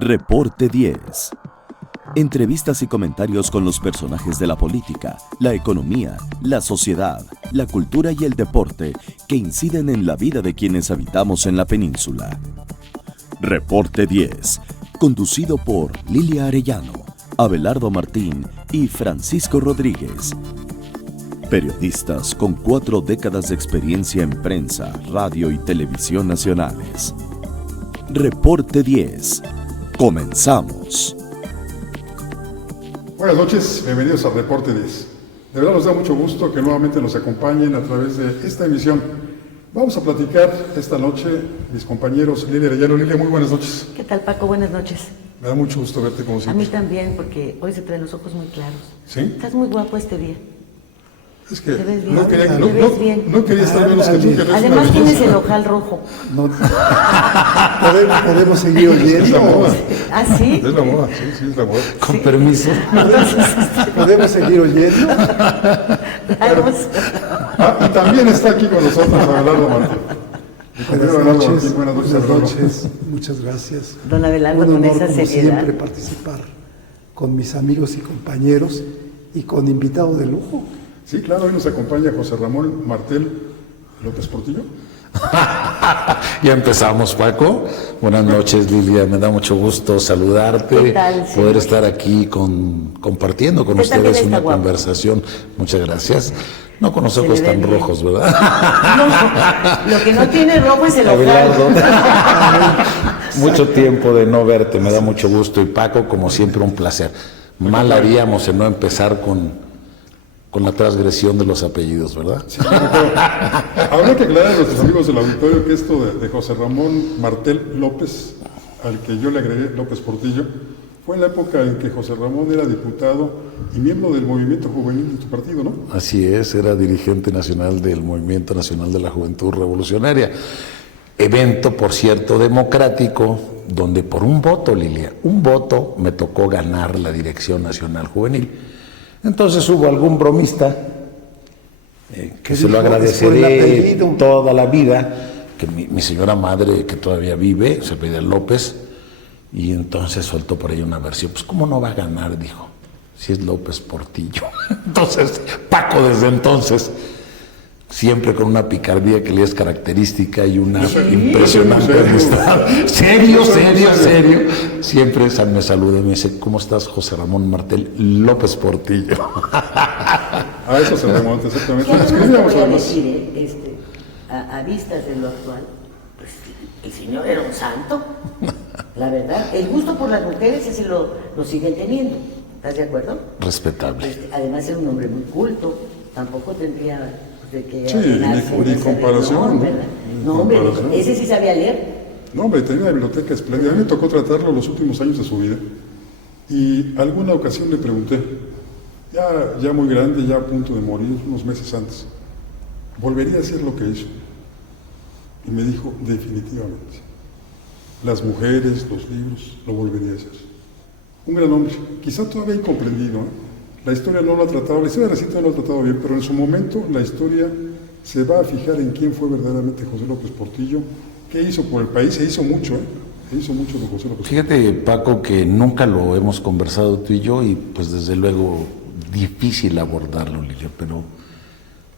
Reporte 10. Entrevistas y comentarios con los personajes de la política, la economía, la sociedad, la cultura y el deporte que inciden en la vida de quienes habitamos en la península. Reporte 10, conducido por Lilia Arellano, Abelardo Martín y Francisco Rodríguez. Periodistas con 4 décadas de experiencia en prensa, radio y televisión nacionales. Reporte 10. Comenzamos. Buenas noches, bienvenidos al Reporte 10. De verdad nos da mucho gusto que nuevamente nos acompañen a través de esta emisión. Vamos a platicar esta noche, mis compañeros Lilia Arellano. Lilia, muy buenas noches. ¿Qué tal, Paco? Buenas noches. Me da mucho gusto verte como A siempre. mí también, porque hoy se traen los ojos muy claros. ¿Sí? Estás muy guapo este día. Es que Te ves bien. no quería, Te no, ves bien. no quería estar menos que tú. Que eres Además una tienes belleza. el ojal rojo. No, podemos seguir Es la oyendo. moda. ¿Ah, sí? Es la moda, sí, es la moda. Con permiso. Podemos seguir oyendo. Vamos. Y también está aquí con nosotros Abelardo Martín. Mi compañero Buenas Abelardo noches. Martín, buenas noches, Buenas Abelardo. noches. Muchas gracias. Don Abelardo, Un con honor, esa como seriedad. siempre, participar con mis amigos y compañeros y con invitado de lujo. Sí, claro, hoy nos acompaña José Ramón Martel López Portillo. Ya empezamos, Paco. Buenas noches, Lilia. Me da mucho gusto saludarte, ¿Qué tal, señor? poder estar aquí compartiendo con Usted también ustedes está una guapo. conversación. Muchas gracias. No con los Se ojos le ve tan bien. rojos, ¿verdad? No, lo que no tiene rojo es el Abelardo, ojal. mucho tiempo de no verte, me da mucho gusto. Y Paco, como siempre, un placer. Mal haríamos en no empezar con la transgresión de los apellidos, ¿verdad? Sí, habrá que aclarar a nuestros amigos del auditorio que esto de José Ramón Martel López, al que yo le agregué López Portillo, fue en la época en que José Ramón era diputado y miembro del movimiento juvenil de tu partido, ¿no? Así es, era dirigente nacional del Movimiento Nacional de la Juventud Revolucionaria. Evento, por cierto, democrático, donde por un voto, Lilia, un voto me tocó ganar la Dirección Nacional Juvenil. Entonces hubo algún bromista, que se lo dijo? Es por el agradeceré apellido. toda la vida, que mi señora madre, que todavía vive, se apellida López, y entonces soltó por ahí una versión. Pues ¿cómo no va a ganar? Dijo, si es López Portillo. Entonces, Paco desde entonces, siempre con una picardía que le es característica y una impresionante serio. amistad. Serio. Siempre me saluda y me dice, ¿cómo estás, José Ramón Martel López Portillo? A eso se remonta, exactamente. Que además te Escribíamos voy a además. decir, a vistas de lo actual, pues el señor era un santo, la verdad. El gusto por las mujeres ese lo siguen teniendo, ¿estás de acuerdo? Respetable. Además era un hombre muy culto, tampoco tendría pues, de que Sí, apenarse ni de saber comparación, leer, ¿no? ¿verdad? Ni No, hombre, comparación. ese sí sabía leer. No, hombre, tenía una biblioteca espléndida. A mí me tocó tratarlo los últimos años de su vida. Y alguna ocasión le pregunté, ya muy grande, ya a punto de morir, unos meses antes, ¿volvería a hacer lo que hizo? Y me dijo, definitivamente. Las mujeres, los libros, lo volvería a hacer. Un gran hombre, quizá todavía incomprendido, ¿eh? La historia no lo ha tratado, la historia reciente no lo ha tratado bien, pero en su momento la historia se va a fijar en quién fue verdaderamente José López Portillo, qué hizo por el país. Se hizo mucho, ¿eh? Se hizo mucho con José López Portillo. Fíjate, Paco, que nunca lo hemos conversado tú y yo, y pues desde luego difícil abordarlo, Lilia, pero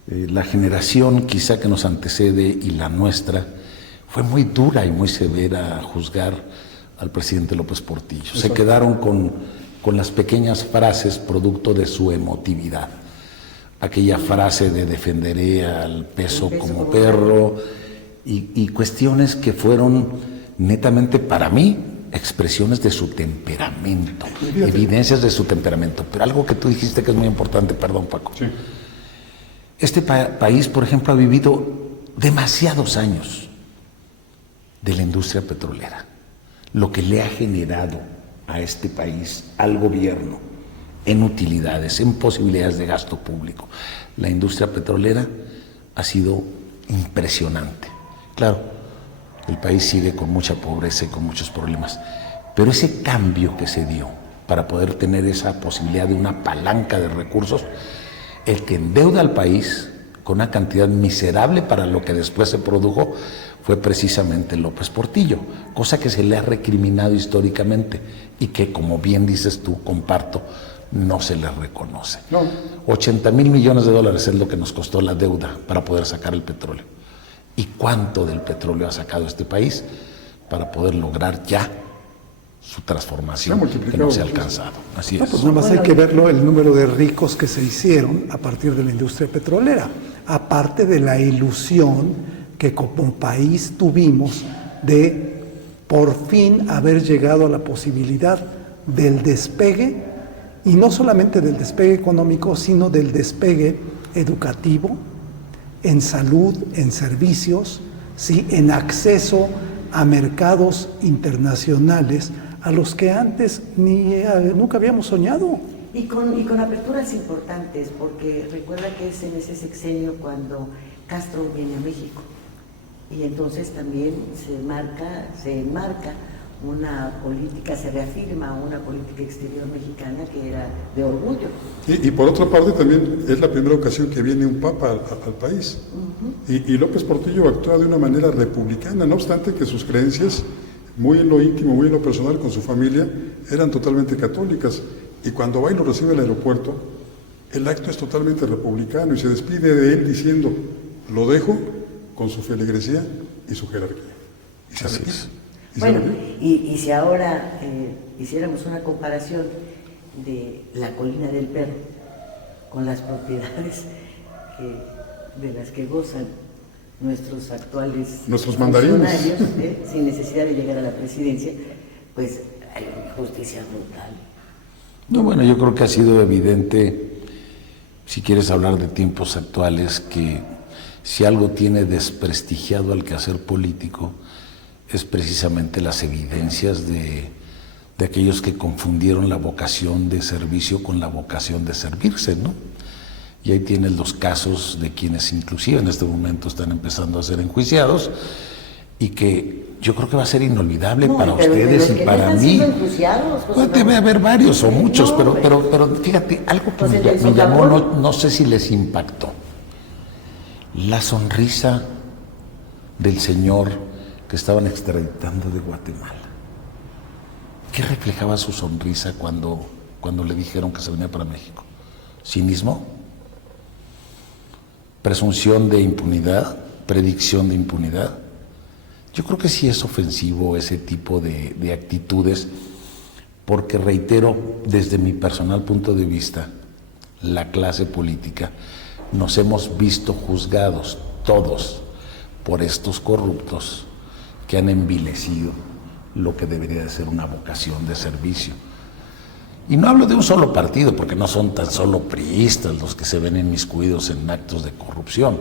la generación quizá que nos antecede y la nuestra fue muy dura y muy severa a juzgar al presidente López Portillo. Se Exacto. quedaron con las pequeñas frases producto de su emotividad. Aquella frase de defenderé al peso como perro y cuestiones que fueron netamente para mí expresiones de su temperamento, evidencias de su temperamento. Pero algo que tú dijiste que es muy importante, perdón, Paco. Sí. Este país, por ejemplo, ha vivido demasiados años de la industria petrolera, lo que le ha generado a este país, al gobierno, en utilidades, en posibilidades de gasto público. La industria petrolera ha sido impresionante. Claro, el país sigue con mucha pobreza y con muchos problemas, pero ese cambio que se dio para poder tener esa posibilidad de una palanca de recursos, el que endeuda al país con una cantidad miserable para lo que después se produjo, fue precisamente López Portillo, cosa que se le ha recriminado históricamente y que, como bien dices tú, comparto, no se le reconoce. No. 80,000 millones de dólares es lo que nos costó la deuda para poder sacar el petróleo. ¿Y cuánto del petróleo ha sacado este país para poder lograr ya su transformación que no se ha alcanzado? Así No, es. pues nada más hay que verlo, el número de ricos que se hicieron a partir de la industria petrolera, aparte de la ilusión que como país tuvimos de por fin haber llegado a la posibilidad del despegue, y no solamente del despegue económico, sino del despegue educativo, en salud, en servicios, ¿sí?, en acceso a mercados internacionales a los que antes nunca habíamos soñado. Y con aperturas importantes, porque recuerda que es en ese sexenio cuando Castro viene a México. Y entonces también se enmarca una política, se reafirma una política exterior mexicana que era de orgullo. Y por otra parte también es la primera ocasión que viene un papa al país. Y López Portillo actúa de una manera republicana, no obstante que sus creencias, muy en lo íntimo, muy en lo personal con su familia, eran totalmente católicas. Y cuando va y lo recibe al aeropuerto, el acto es totalmente republicano y se despide de él diciendo, lo dejo con su feligresía y su jerarquía. Y se repite. Bueno, y si ahora hiciéramos una comparación de la Colina del Perro con las propiedades de las que gozan nuestros mandarines, sin necesidad de llegar a la presidencia, pues hay una injusticia brutal. No, bueno, yo creo que ha sido evidente, si quieres hablar de tiempos actuales, que si algo tiene desprestigiado al quehacer político es precisamente las evidencias de aquellos que confundieron la vocación de servicio con la vocación de servirse, ¿no? Y ahí tienes los casos de quienes inclusive en este momento están empezando a ser enjuiciados y que yo creo que va a ser inolvidable para ustedes y para mí. Pues debe haber varios o muchos, pero fíjate, algo que me llamó, no sé si les impactó. La sonrisa del señor que estaban extraditando de Guatemala. ¿Qué reflejaba su sonrisa cuando le dijeron que se venía para México? ¿Cinismo? ¿Presunción de impunidad? ¿Predicción de impunidad? Yo creo que sí es ofensivo ese tipo de actitudes, porque reitero, desde mi personal punto de vista, la clase política, nos hemos visto juzgados todos por estos corruptos que han envilecido lo que debería de ser una vocación de servicio. Y no hablo de un solo partido, porque no son tan solo priistas los que se ven inmiscuidos en actos de corrupción.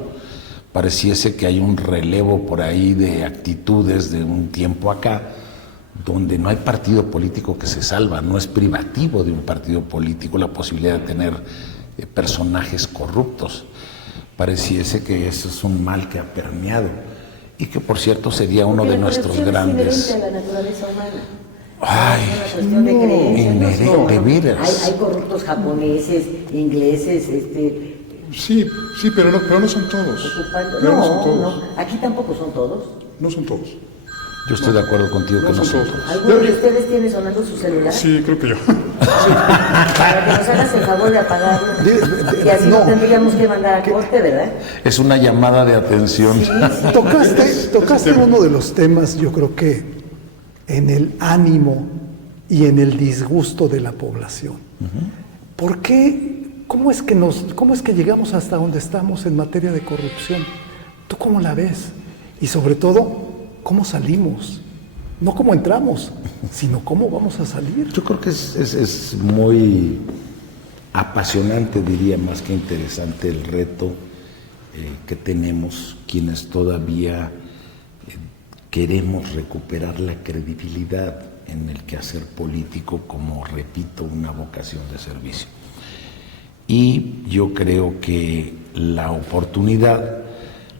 Pareciese que hay un relevo por ahí de actitudes de un tiempo acá, donde no hay partido político que se salva, no es privativo de un partido político la posibilidad de tener personajes corruptos. Pareciese que eso es un mal que ha permeado y que, por cierto, sería uno de nuestros grandes... Es inherente a la naturaleza humana. Ay, es una cuestión de creencias. de veras. Hay corruptos japoneses, ingleses, Sí, pero no son todos. No, son todos. no, aquí tampoco son todos. No son todos. Yo estoy de acuerdo contigo que no son todos. ¿Alguno de ustedes tiene sonando su celular? Sí, creo que yo. Para que nos hagas el favor de apagarlo. Y así no tendríamos que mandar a corte, ¿verdad? Es una llamada de atención. Sí. Tocaste uno de los temas, yo creo que en el ánimo y en el disgusto de la población. ¿Por qué? ¿Cómo es que llegamos hasta donde estamos en materia de corrupción? ¿Tú cómo la ves? Y sobre todo, ¿cómo salimos? No cómo entramos, sino cómo vamos a salir. Yo creo que es muy apasionante, diría, más que interesante, el reto que tenemos quienes todavía queremos recuperar la credibilidad en el quehacer político como, repito, una vocación de servicio. Y yo creo que la oportunidad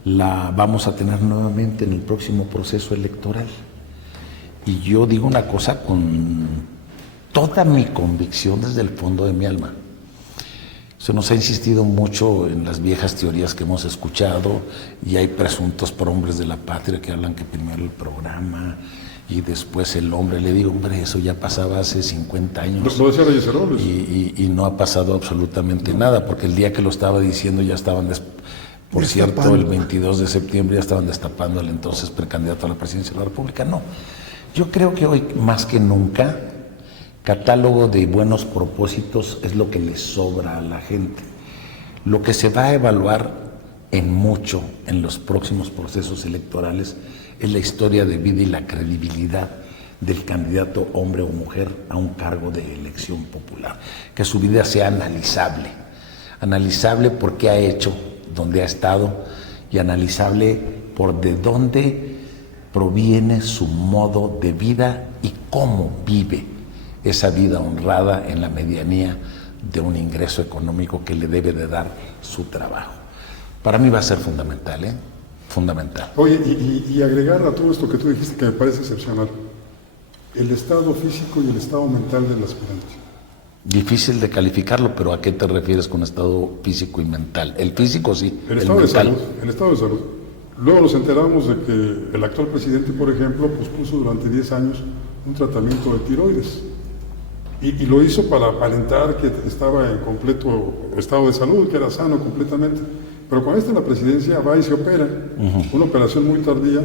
la vamos a tener nuevamente en el próximo proceso electoral. Y yo digo una cosa con toda mi convicción desde el fondo de mi alma. Se nos ha insistido mucho en las viejas teorías que hemos escuchado y hay presuntos prohombres de la patria que hablan que primero el programa y después el hombre. Le digo, hombre, eso ya pasaba hace 50 años. Lo decía Reyes Heroles. Y no ha pasado absolutamente nada, porque el día que lo estaba diciendo ya estaban, por cierto, el 22 de septiembre ya estaban destapando al entonces precandidato a la presidencia de la República. No, yo creo que hoy más que nunca, catálogo de buenos propósitos es lo que le sobra a la gente. Lo que se va a evaluar en mucho en los próximos procesos electorales es la historia de vida y la credibilidad del candidato hombre o mujer a un cargo de elección popular. Que su vida sea analizable por qué ha hecho, dónde ha estado y analizable por de dónde proviene su modo de vida y cómo vive esa vida honrada en la medianía de un ingreso económico que le debe de dar su trabajo. Para mí va a ser fundamental, fundamental. Oye, y agregar a todo esto que tú dijiste que me parece excepcional, el estado físico y el estado mental del aspirante. Difícil de calificarlo, pero ¿a qué te refieres con estado físico y mental? El físico sí, el estado mental. de salud, el estado de salud. Luego nos enteramos de que el actual presidente, por ejemplo, pues puso durante 10 años un tratamiento de tiroides. Y lo hizo para aparentar que estaba en completo estado de salud, que era sano completamente. Pero cuando está en la presidencia va y se opera, una operación muy tardía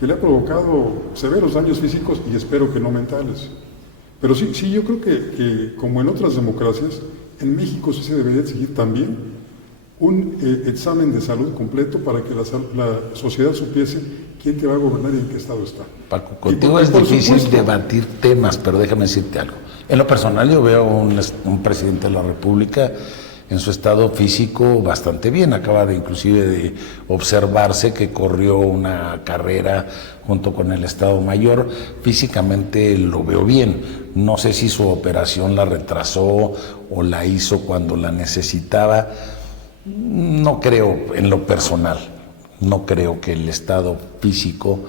que le ha provocado severos daños físicos y espero que no mentales. Pero sí, yo creo que como en otras democracias, en México sí se debería seguir también un examen de salud completo para que la sociedad supiese quién te va a gobernar y en qué estado está. Paco, contigo es difícil debatir temas, pero déjame decirte algo. En lo personal yo veo un presidente de la República en su estado físico bastante bien. Acaba de inclusive de observarse que corrió una carrera junto con el Estado Mayor. Físicamente lo veo bien. No sé si su operación la retrasó o la hizo cuando la necesitaba. No creo, en lo personal, no creo que el estado físico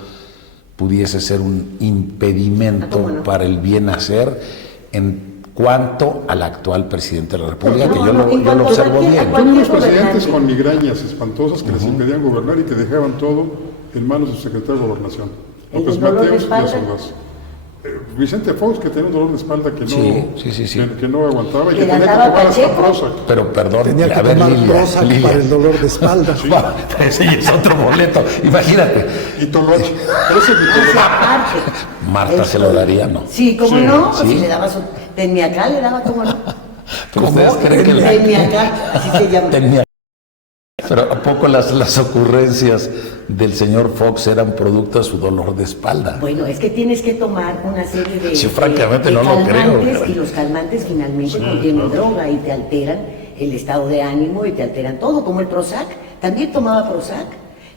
pudiese ser un impedimento para el bien hacer en cuanto al actual presidente de la República, que yo lo observo bien. Tuvimos presidentes con migrañas espantosas que les impedían gobernar y que dejaban todo en manos de su secretario de Gobernación. López Mateos y Ordaz. Vicente Fox, que tenía un dolor de espalda que no, que no aguantaba y que tenía que tomar hasta Prozac. Pero perdón, tenía que tomar Prozac para el dolor de espalda. Sí. Ese es otro boleto, imagínate. Y Toloch. Pero ese Marta se lo daría, ¿no? Sí, ¿cómo no? ¿Sí? Si le daba su Teniacá, le daba, ¿cómo no? ¿Cómo ustedes creen que Teniacá, así se llama. Pero ¿a poco las ocurrencias del señor Fox eran producto de su dolor de espalda? Bueno, es que tienes que tomar una serie de, francamente de no lo creo. Y los calmantes finalmente contienen droga y te alteran el estado de ánimo y te alteran todo, como el Prozac. También tomaba Prozac.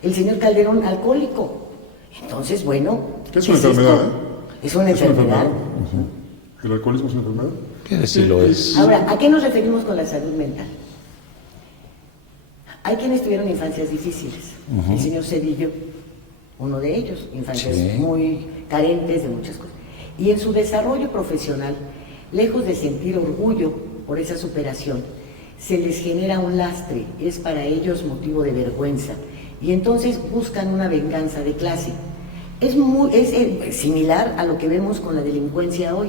El señor Calderón, alcohólico. Entonces, bueno... Es una enfermedad, Es una enfermedad. ¿El alcoholismo es una enfermedad? ¿Qué sí lo es? Ahora, ¿a qué nos referimos con la salud mental? Hay quienes tuvieron infancias difíciles. El señor Cedillo, uno de ellos, infancias muy carentes de muchas cosas. Y en su desarrollo profesional, lejos de sentir orgullo por esa superación, se les genera un lastre, es para ellos motivo de vergüenza. Y entonces buscan una venganza de clase. Es similar a lo que vemos con la delincuencia hoy.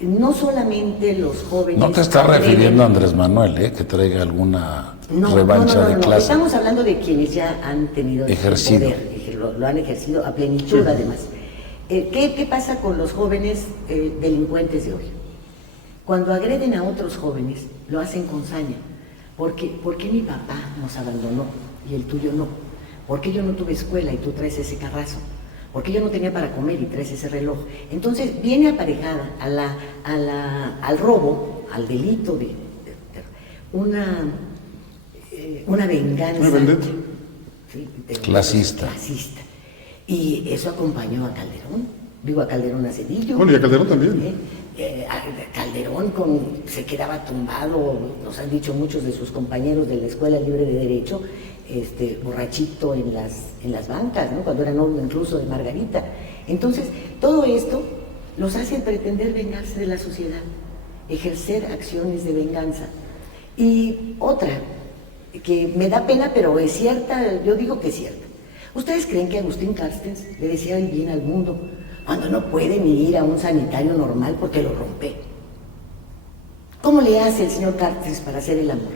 No solamente los jóvenes... No te estás refiriendo a Andrés Manuel, que traiga alguna revancha de clase. Estamos hablando de quienes ya han tenido ejercido poder, lo han ejercido a plenitud además. ¿Qué pasa con los jóvenes delincuentes de hoy? Cuando agreden a otros jóvenes, lo hacen con saña. ¿Por qué mi papá nos abandonó y el tuyo no? ¿Por qué yo no tuve escuela y tú traes ese carrazo? ¿Por qué yo no tenía para comer y traes ese reloj? Entonces viene aparejada al robo, al delito de una venganza. Una vendetta. Sí, clasista. Y eso acompañó a Calderón. Digo, a Calderón, a Cedillo. Bueno, y a Calderón también. Calderón se quedaba tumbado, nos han dicho muchos de sus compañeros de la Escuela Libre de Derecho, borrachito en las bancas, ¿no? Cuando era novio incluso de Margarita. Entonces, todo esto los hace pretender vengarse de la sociedad, ejercer acciones de venganza. Y otra, que me da pena, pero es cierta, yo digo que es cierta. ¿Ustedes creen que Agustín Carstens le decía el bien al mundo cuando no puede ni ir a un sanitario normal porque lo rompe? ¿Cómo le hace el señor Carstens para hacer el amor?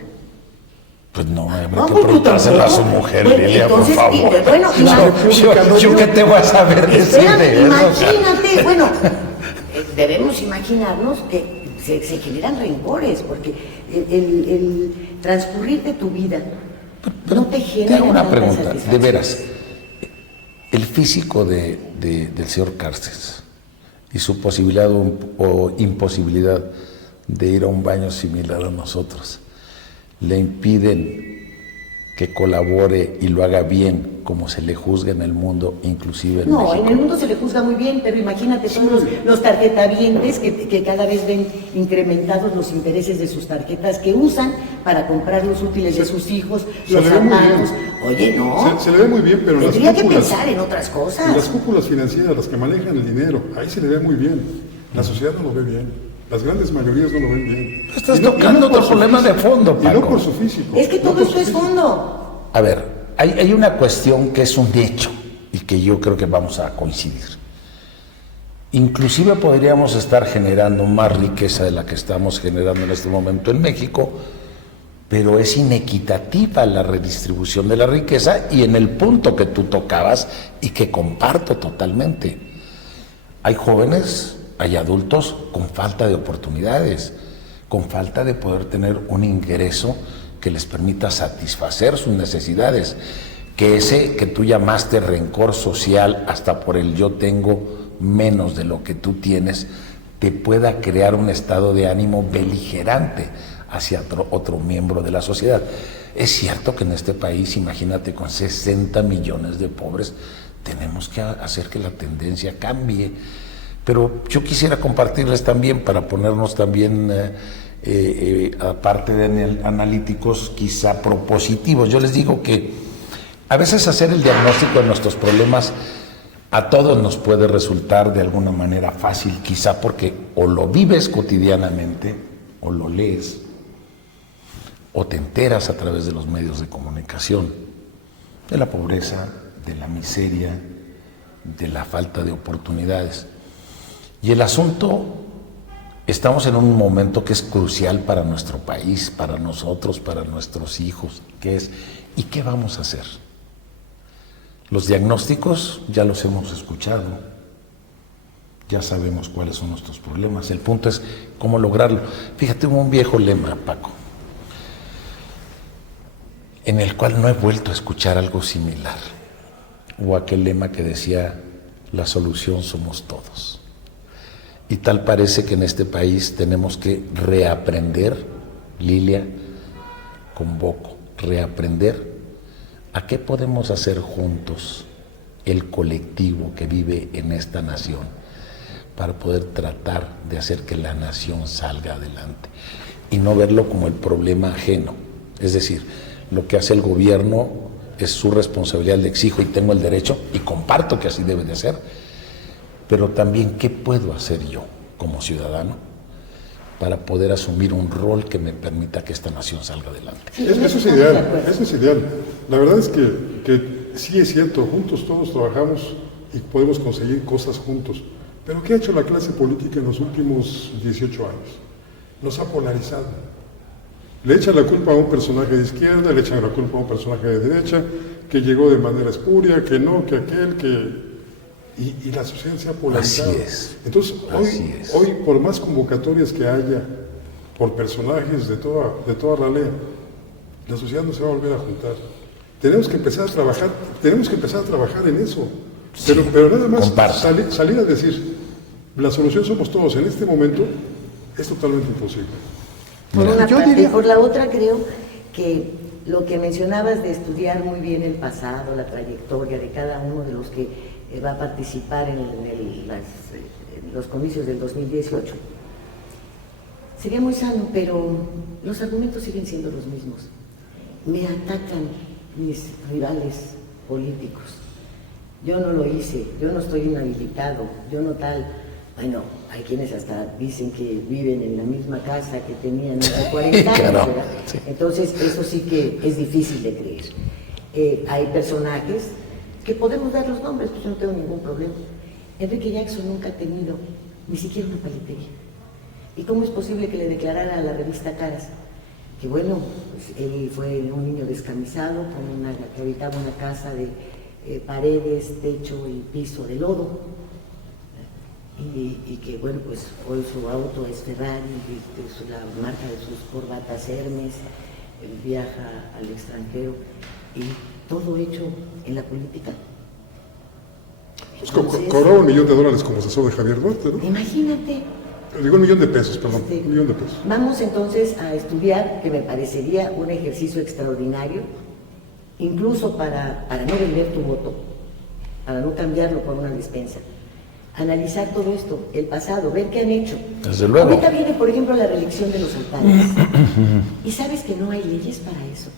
Pues no, habría No, que pues tú preguntárselo a su tampoco. mujer, Bueno, Lilia, por entonces, favor. bueno, yo qué te voy a saber decir Espérame, de eso. imagínate, bueno, debemos imaginarnos que se generan rencores, porque el transcurrir de tu vida no te genera. Te hago una tanta pregunta, de satisfacción. veras. El físico del señor Carstens y su posibilidad o imposibilidad de ir a un baño similar a nosotros le impiden que colabore y lo haga bien como se le juzga en el mundo, inclusive en No, México. en el mundo se le juzga muy bien, pero imagínate todos los tarjetavientes que cada vez ven incrementados los intereses de sus tarjetas que usan para comprar los útiles de sus hijos, se los le ve muy zapatos. bien. Oye, no. Se le ve muy bien, pero Tendría las que cúpulas, pensar en otras en las cosas. cúpulas financieras, las que manejan el dinero, ahí se le ve muy bien. La sociedad no lo ve bien. Las grandes mayorías no lo ven bien. Estás Y no- tocando y no por otro su problema de físico, fondo, Y no Paco. por su físico. Es que no todo por esto su es físico. fondo. A ver, hay una cuestión que es un hecho y que yo creo que vamos a coincidir. Inclusive podríamos estar generando más riqueza de la que estamos generando en este momento en México, pero es inequitativa la redistribución de la riqueza y en el punto que tú tocabas y que comparto totalmente. Hay jóvenes, hay adultos con falta de oportunidades, con falta de poder tener un ingreso que les permita satisfacer sus necesidades, que ese que tú llamaste rencor social hasta por el yo tengo menos de lo que tú tienes, te pueda crear un estado de ánimo beligerante hacia otro miembro de la sociedad. Es cierto que en este país, imagínate, con 60 millones de pobres, tenemos que hacer que la tendencia cambie. Pero yo quisiera compartirles también, para ponernos también, aparte de analíticos, quizá propositivos. Yo les digo que a veces hacer el diagnóstico de nuestros problemas a todos nos puede resultar de alguna manera fácil, quizá porque o lo vives cotidianamente, o lo lees, o te enteras a través de los medios de comunicación, de la pobreza, de la miseria, de la falta de oportunidades. Y el asunto, estamos en un momento que es crucial para nuestro país, para nosotros, para nuestros hijos, que es, ¿y qué vamos a hacer? Los diagnósticos ya los hemos escuchado, ya sabemos cuáles son nuestros problemas, el punto es cómo lograrlo. Fíjate, hubo un viejo lema, Paco, en el cual no he vuelto a escuchar algo similar. Hubo aquel lema que decía, la solución somos todos. Y tal parece que en este país tenemos que reaprender, Lilia, convoco, reaprender a qué podemos hacer juntos el colectivo que vive en esta nación para poder tratar de hacer que la nación salga adelante y no verlo como el problema ajeno. Es decir, lo que hace el gobierno es su responsabilidad, le exijo y tengo el derecho y comparto que así debe de ser, pero también qué puedo hacer yo como ciudadano para poder asumir un rol que me permita que esta nación salga adelante. Sí, Eso es estamos de ideal, acuerdo. eso es ideal. La verdad es que sí es cierto, juntos todos trabajamos y podemos conseguir cosas juntos. Pero ¿qué ha hecho la clase política en los últimos 18 años? Nos ha polarizado. Le echan la culpa a un personaje de izquierda, le echan la culpa a un personaje de derecha, que llegó de manera espuria, que no, que aquel, que... Y la sociedad se ha polarizado. Así es. Entonces, Así es. hoy, por más convocatorias que haya, por personajes de toda ralea, la sociedad no se va a volver a juntar. Tenemos que empezar a trabajar en eso. Pero nada más salir a decir, la solución somos todos en este momento, es totalmente imposible. Por una yo parte, diría- y por la otra creo que lo que mencionabas de estudiar muy bien el pasado, la trayectoria de cada uno de los que va a participar en los comicios del 2018, sería muy sano, pero los argumentos siguen siendo los mismos. Me atacan mis rivales políticos. Yo no lo hice, yo no estoy inhabilitado, yo no tal. Bueno, hay quienes hasta dicen que viven en la misma casa que tenían hace 40 años, Claro, ¿verdad? sí. Entonces, eso sí que es difícil de creer. Hay personajes que podemos dar los nombres, pues yo no tengo ningún problema. Enrique Jackson nunca ha tenido ni siquiera una paletería. ¿Y cómo es posible que le declarara a la revista Caras que, bueno, pues él fue un niño descamisado que habitaba una casa de paredes, techo y piso de lodo, y que, bueno, pues hoy su auto es Ferrari, la marca de sus corbatas Hermes, viaja al extranjero, y todo hecho en la política? Pues Entonces, cobraba $1 millón como asesor de Javier Duarte, ¿no? imagínate. Digo $1 millón, perdón, Sí. $1 millón. Vamos entonces a estudiar, que me parecería un ejercicio extraordinario, incluso para no vender tu voto, para no cambiarlo por una despensa. Analizar todo esto, el pasado, ver qué han hecho. Desde luego. Ahorita viene, por ejemplo, la reelección de los alcaldes. Y sabes que no hay leyes para eso.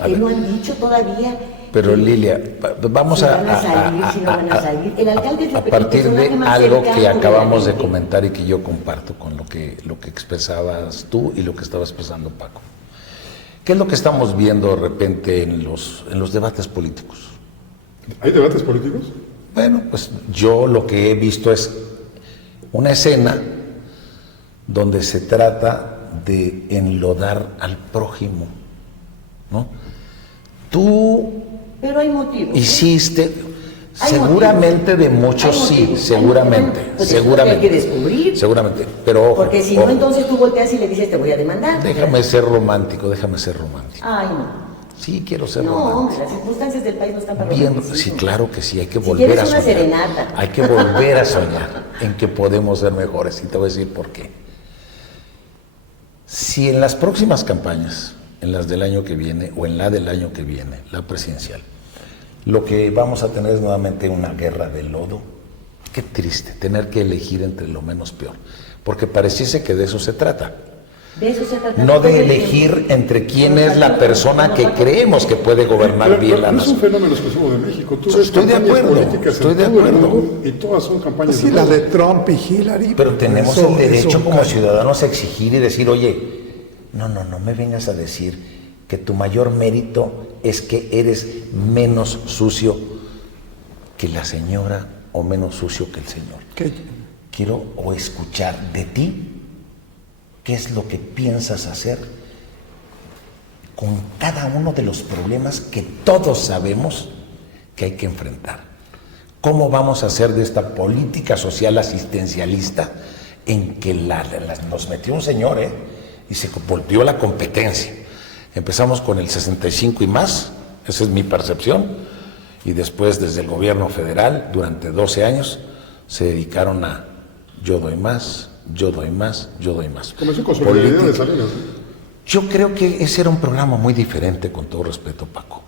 A Que ver. no han dicho todavía. Pero que Lilia, vamos si van a salir, si no van a salir. El alcalde es a el partir de personaje más algo que cercano acabamos la de gente. comentar y que yo comparto con lo que expresabas tú y lo que estaba expresando Paco. ¿Qué es lo que estamos viendo de repente en los debates políticos? ¿Hay debates políticos? Bueno, pues yo lo que he visto es una escena donde se trata de enlodar al prójimo, ¿no? Tú Pero hay motivos. hiciste, Hay seguramente de muchos Hay sí, motivos. seguramente, Pues eso seguramente. hay que descubrir. Seguramente, pero ojo, Porque si no, ojo, entonces tú volteas y le dices, te voy a demandar. déjame ser romántico. Ay, no. Sí, quiero ser No, hombre, romántico. las circunstancias del país no están para Bien, romanticismo. sí, claro que sí, hay que Si volver quieres a una soñar. serenata. Hay que volver a soñar en que podemos ser mejores. Y te voy a decir por qué. Si en las próximas campañas, en las del año que viene o en la del año que viene, la presidencial, lo que vamos a tener es nuevamente una guerra de lodo, qué triste tener que elegir entre lo menos peor, porque pareciese que de eso se trata. De eso se trata. No todo de el elegir tiempo. entre quién es la persona que creemos que puede gobernar bien la Pero es un nación. fenómeno exclusivo de México. Tú Sí, ves estoy de campañas acuerdo, políticas estoy en de todo el acuerdo. mundo y todas son campañas Sí, de la de lodo. Trump y Hillary. Pero tenemos eso- el derecho eso como cae. ciudadanos a exigir y decir, oye, no me vengas a decir que tu mayor mérito es que eres menos sucio que la señora o menos sucio que el señor. Que- Quiero o escuchar de ti qué es lo que piensas hacer con cada uno de los problemas que todos sabemos que hay que enfrentar. ¿Cómo vamos a hacer de esta política social asistencialista en que nos metió un señor y se volvió la competencia? Empezamos con el 65 y más, esa es mi percepción, y después desde el gobierno federal, durante 12 años, se dedicaron a yo doy más, yo doy más, yo doy más. Comenzó con solidaridad de Política. Salinas, ¿no? Yo creo que ese era un programa muy diferente, con todo respeto, Paco.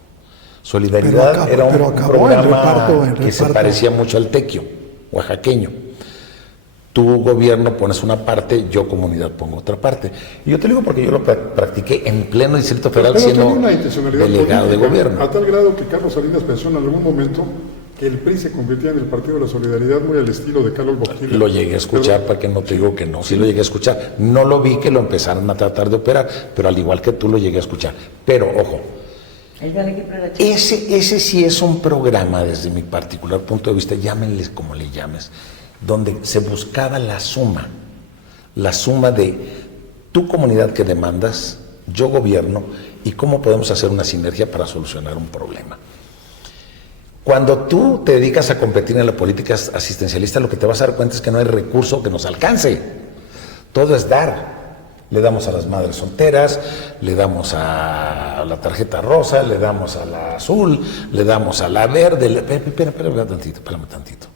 Solidaridad Pero acabó- era un pero acabó programa el que se reparto. parecía mucho al tequio, oaxaqueño. Tu gobierno pones una parte, yo comunidad pongo otra parte. Y yo te digo porque yo lo practiqué en pleno Distrito Federal Pero siendo tenía una intencionalidad delegado de política, gobierno. a tal grado que Carlos Salinas pensó en algún momento que el PRI se convertía en el Partido de la Solidaridad muy al estilo de Carlos Boquilla. Lo llegué a escuchar, para que no te digo que no, sí lo llegué a escuchar. No lo vi que lo empezaron a tratar de operar, pero al igual que tú lo llegué a escuchar. Pero, ojo, El gran ejemplo era Chico. ese sí es un programa, desde mi particular punto de vista, llámenles como le llames, donde se buscaba la suma de tu comunidad que demandas, yo gobierno, y cómo podemos hacer una sinergia para solucionar un problema. Cuando tú te dedicas a competir en la política asistencialista, lo que te vas a dar cuenta es que no hay recurso que nos alcance. Todo es dar. Le damos a las madres solteras, le damos a la tarjeta rosa, le damos a la azul, le damos a la verde. Espérame tantito.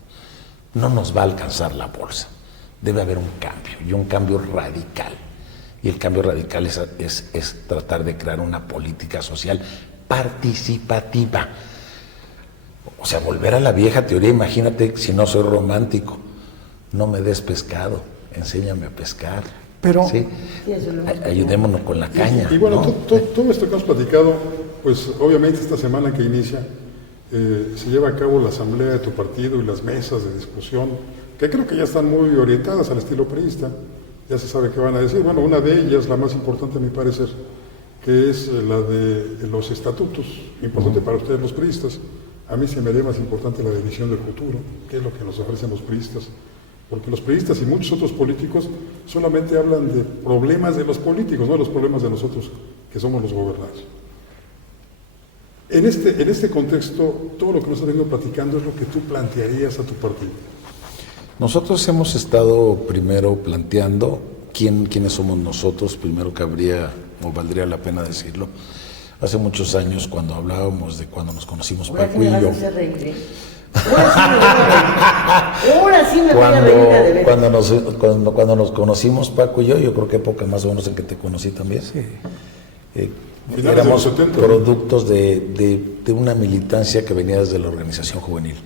No nos va a alcanzar la bolsa. Debe haber un cambio, y un cambio radical. Y el cambio radical es tratar de crear una política social participativa. O sea, volver a la vieja teoría. Imagínate, si no soy romántico, no me des pescado, enséñame a pescar. Pero- ¿sí? Sí, eso lo hemos Ayudémonos con la caña. Y bueno, ¿no? todo esto que hemos platicado, pues obviamente esta semana que inicia, se lleva a cabo la asamblea de tu partido y las mesas de discusión que creo que ya están muy orientadas al estilo priista, ya se sabe qué van a decir. Bueno, una de ellas, la más importante a mi parecer, que es la de los estatutos, importante para ustedes los priistas. A mí se me haría más importante la de visión del futuro, que es lo que nos ofrecen los priistas, porque los priistas y muchos otros políticos solamente hablan de problemas de los políticos, no de los problemas de nosotros, que somos los gobernados. En este contexto, todo lo que nos has venido platicando es lo que tú plantearías a tu partido. Nosotros hemos estado primero planteando quiénes somos nosotros, primero cabría o valdría la pena decirlo. Hace muchos años, cuando hablábamos de cuando nos conocimos Paco y yo. Ahora sí me voy a reír de veras. Cuando nos conocimos Paco y yo creo que época más o menos en que te conocí también. Sí. Éramos productos de una militancia que venía desde la organización juvenil.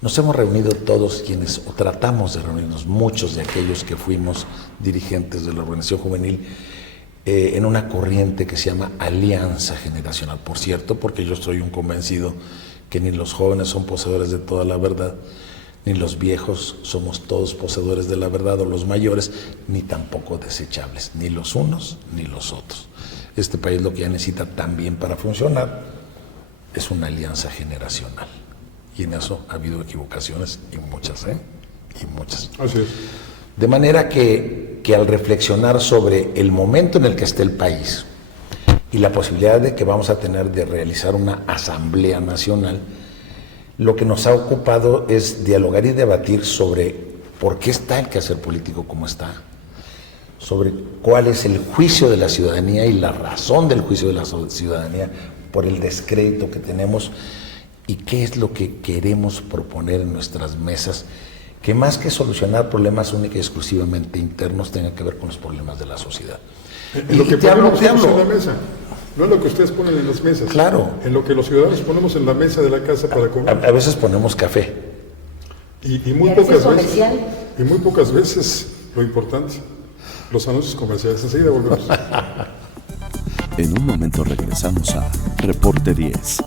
Nos hemos reunido todos quienes, o tratamos de reunirnos, muchos de aquellos que fuimos dirigentes de la organización juvenil, en una corriente que se llama Alianza Generacional. Por cierto, porque yo soy un convencido que ni los jóvenes son poseedores de toda la verdad, ni los viejos somos todos poseedores de la verdad, o los mayores, ni tampoco desechables, ni los unos ni los otros. Este país lo que ya necesita también para funcionar es una alianza generacional. Y en eso ha habido equivocaciones, y muchas, y muchas. Así es. De manera que al reflexionar sobre el momento en el que está el país y la posibilidad de que vamos a tener de realizar una asamblea nacional, lo que nos ha ocupado es dialogar y debatir sobre por qué está el quehacer político como está, sobre cuál es el juicio de la ciudadanía y la razón del juicio de la ciudadanía por el descrédito que tenemos, y qué es lo que queremos proponer en nuestras mesas, que más que solucionar problemas única y exclusivamente internos, tenga que ver con los problemas de la sociedad. En lo que ponemos en la mesa, no es lo que ustedes ponen en las mesas. Claro. En lo que los ciudadanos ponemos en la mesa de la casa para comer. A veces ponemos café. Y muy pocas veces lo importante, los anuncios comerciales. Enseguida volvemos. En un momento regresamos a Reporte 10.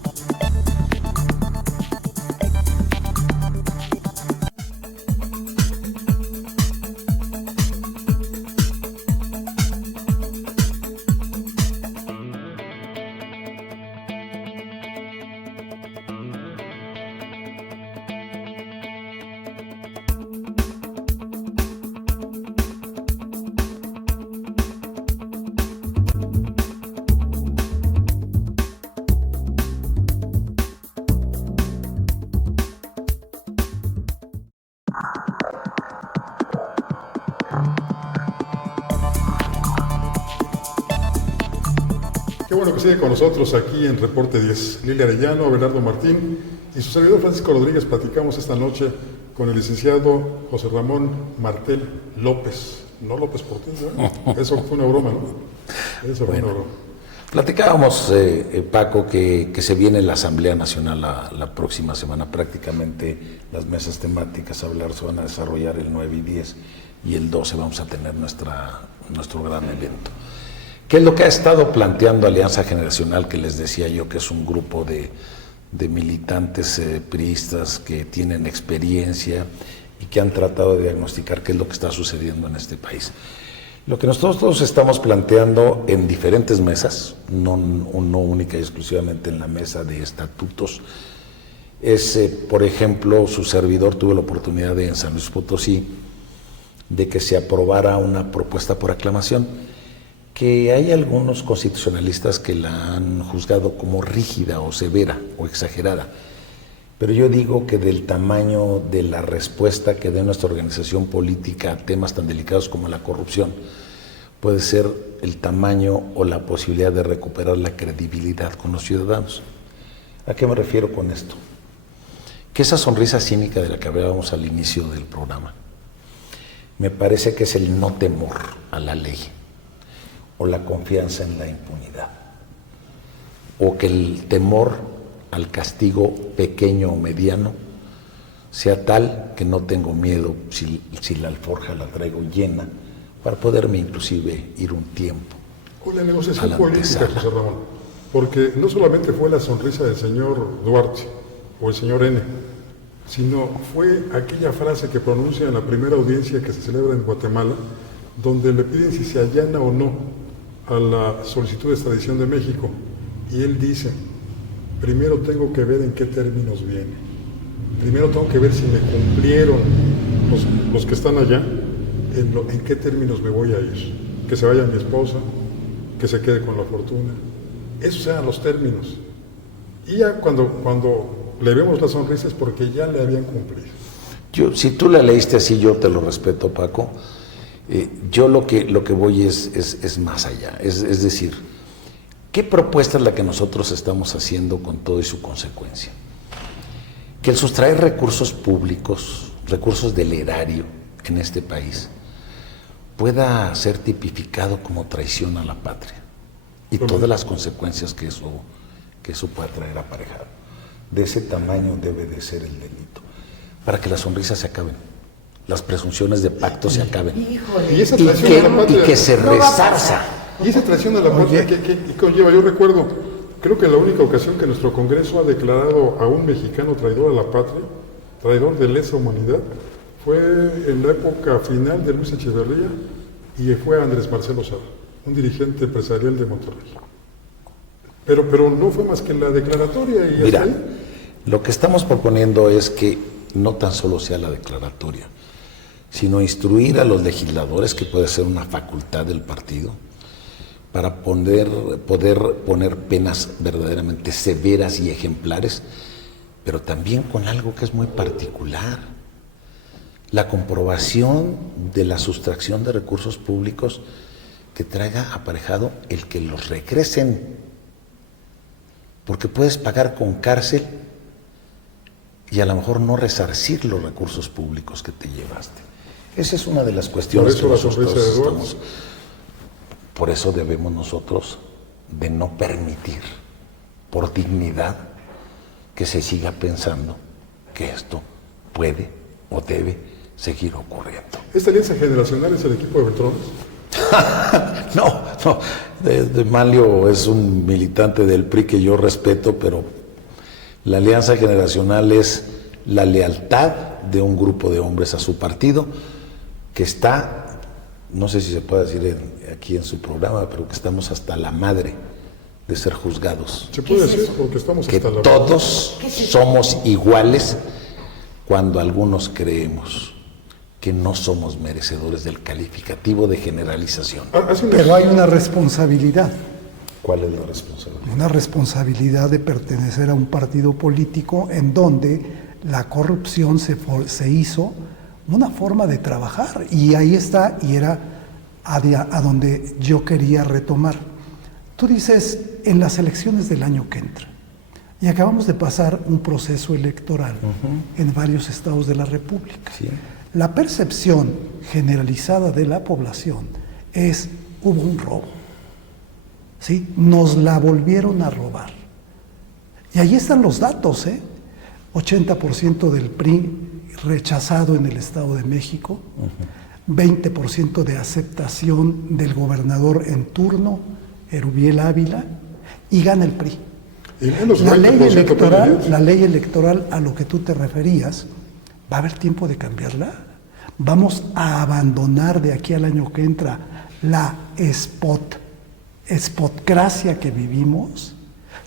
Qué bueno que sigue con nosotros aquí en Reporte 10. Lilia Arellano, Abelardo Martín y su servidor Francisco Rodríguez. Platicamos esta noche con el licenciado José Ramón Martel López. No López Portillo, ¿eh? Eso fue una broma, ¿no? Eso fue una broma. Platicábamos, Paco, que se viene la Asamblea Nacional la próxima semana. Prácticamente las mesas temáticas se van a desarrollar el 9 y 10, y el 12 vamos a tener nuestro gran evento. ¿Qué es lo que ha estado planteando Alianza Generacional? Que les decía yo que es un grupo de militantes priistas que tienen experiencia y que han tratado de diagnosticar qué es lo que está sucediendo en este país. Lo que nosotros estamos planteando en diferentes mesas, no única y exclusivamente en la mesa de estatutos, es, por ejemplo, su servidor tuvo la oportunidad en San Luis Potosí de que se aprobara una propuesta por aclamación, que hay algunos constitucionalistas que la han juzgado como rígida o severa o exagerada, pero yo digo que del tamaño de la respuesta que dé nuestra organización política a temas tan delicados como la corrupción, puede ser el tamaño o la posibilidad de recuperar la credibilidad con los ciudadanos. ¿A qué me refiero con esto? Que esa sonrisa cínica de la que hablábamos al inicio del programa, me parece que es el no temor a la ley, o la confianza en la impunidad, o que el temor al castigo pequeño o mediano sea tal que no tengo miedo si la alforja la traigo llena, para poderme inclusive ir un tiempo. Con la negociación política, José Ramón, porque no solamente fue la sonrisa del señor Duarte o el señor N., sino fue aquella frase que pronuncia en la primera audiencia que se celebra en Guatemala, donde le piden si se allana o no a la solicitud de extradición de México. Y él dice, primero tengo que ver en qué términos viene. Primero tengo que ver si me cumplieron los que están allá, en qué términos me voy a ir. Que se vaya mi esposa, que se quede con la fortuna. Esos eran los términos. Y ya cuando le vemos la sonrisa es porque ya le habían cumplido. Si tú la leíste así, yo te lo respeto, Paco. Yo lo que voy es más allá. Es decir, ¿qué propuesta es la que nosotros estamos haciendo con todo y su consecuencia? Que el sustraer recursos públicos, recursos del erario en este país, pueda ser tipificado como traición a la patria y todas las consecuencias que eso pueda traer aparejado. De ese tamaño debe de ser el delito, para que las sonrisas se acaben, las presunciones de pacto se acaben, Y esa traición a la patria, y que se resarza. Y esa traición a la patria, ¿qué conlleva? Yo recuerdo, creo que la única ocasión que nuestro Congreso ha declarado a un mexicano traidor a la patria, traidor de lesa humanidad, fue en la época final de Luis Echeverría y fue Andrés Marcelo Sala, un dirigente empresarial de Monterrey. Pero no fue más que la declaratoria y Mira, hasta ahí. lo que estamos proponiendo es que no tan solo sea la declaratoria, sino instruir a los legisladores, que puede ser una facultad del partido, para poder poner penas verdaderamente severas y ejemplares, pero también con algo que es muy particular: la comprobación de la sustracción de recursos públicos que traiga aparejado el que los regresen, porque puedes pagar con cárcel y a lo mejor no resarcir los recursos públicos que te llevaste. Esa es una de las cuestiones que nosotros estamos. Por eso debemos nosotros de no permitir, por dignidad, que se siga pensando que esto puede o debe seguir ocurriendo. ¿Esta alianza generacional es el equipo de Beltrones? No. Manlio es un militante del PRI que yo respeto, pero la alianza generacional es la lealtad de un grupo de hombres a su partido, que está, no sé si se puede decir aquí en su programa, pero que estamos hasta la madre de ser juzgados. Se puede decir porque estamos Que hasta la todos somos iguales cuando algunos creemos que no somos merecedores del calificativo de generalización. Pero hay una responsabilidad. ¿Cuál es la responsabilidad? Una responsabilidad de pertenecer a un partido político en donde la corrupción se hizo una forma de trabajar. Y ahí está, y era a donde yo quería retomar. Tú dices, en las elecciones del año que entra, y acabamos de pasar un proceso electoral en varios estados de la República. Sí. La percepción generalizada de la población es, hubo un robo, ¿sí? Nos la volvieron a robar. Y ahí están los datos, 80% del PRI rechazado en el Estado de México, 20% de aceptación del gobernador en turno, Erubiel Ávila, y gana el PRI. La ley electoral a lo que tú te referías, ¿va a haber tiempo de cambiarla? ¿Vamos a abandonar de aquí al año que entra la spotcracia que vivimos?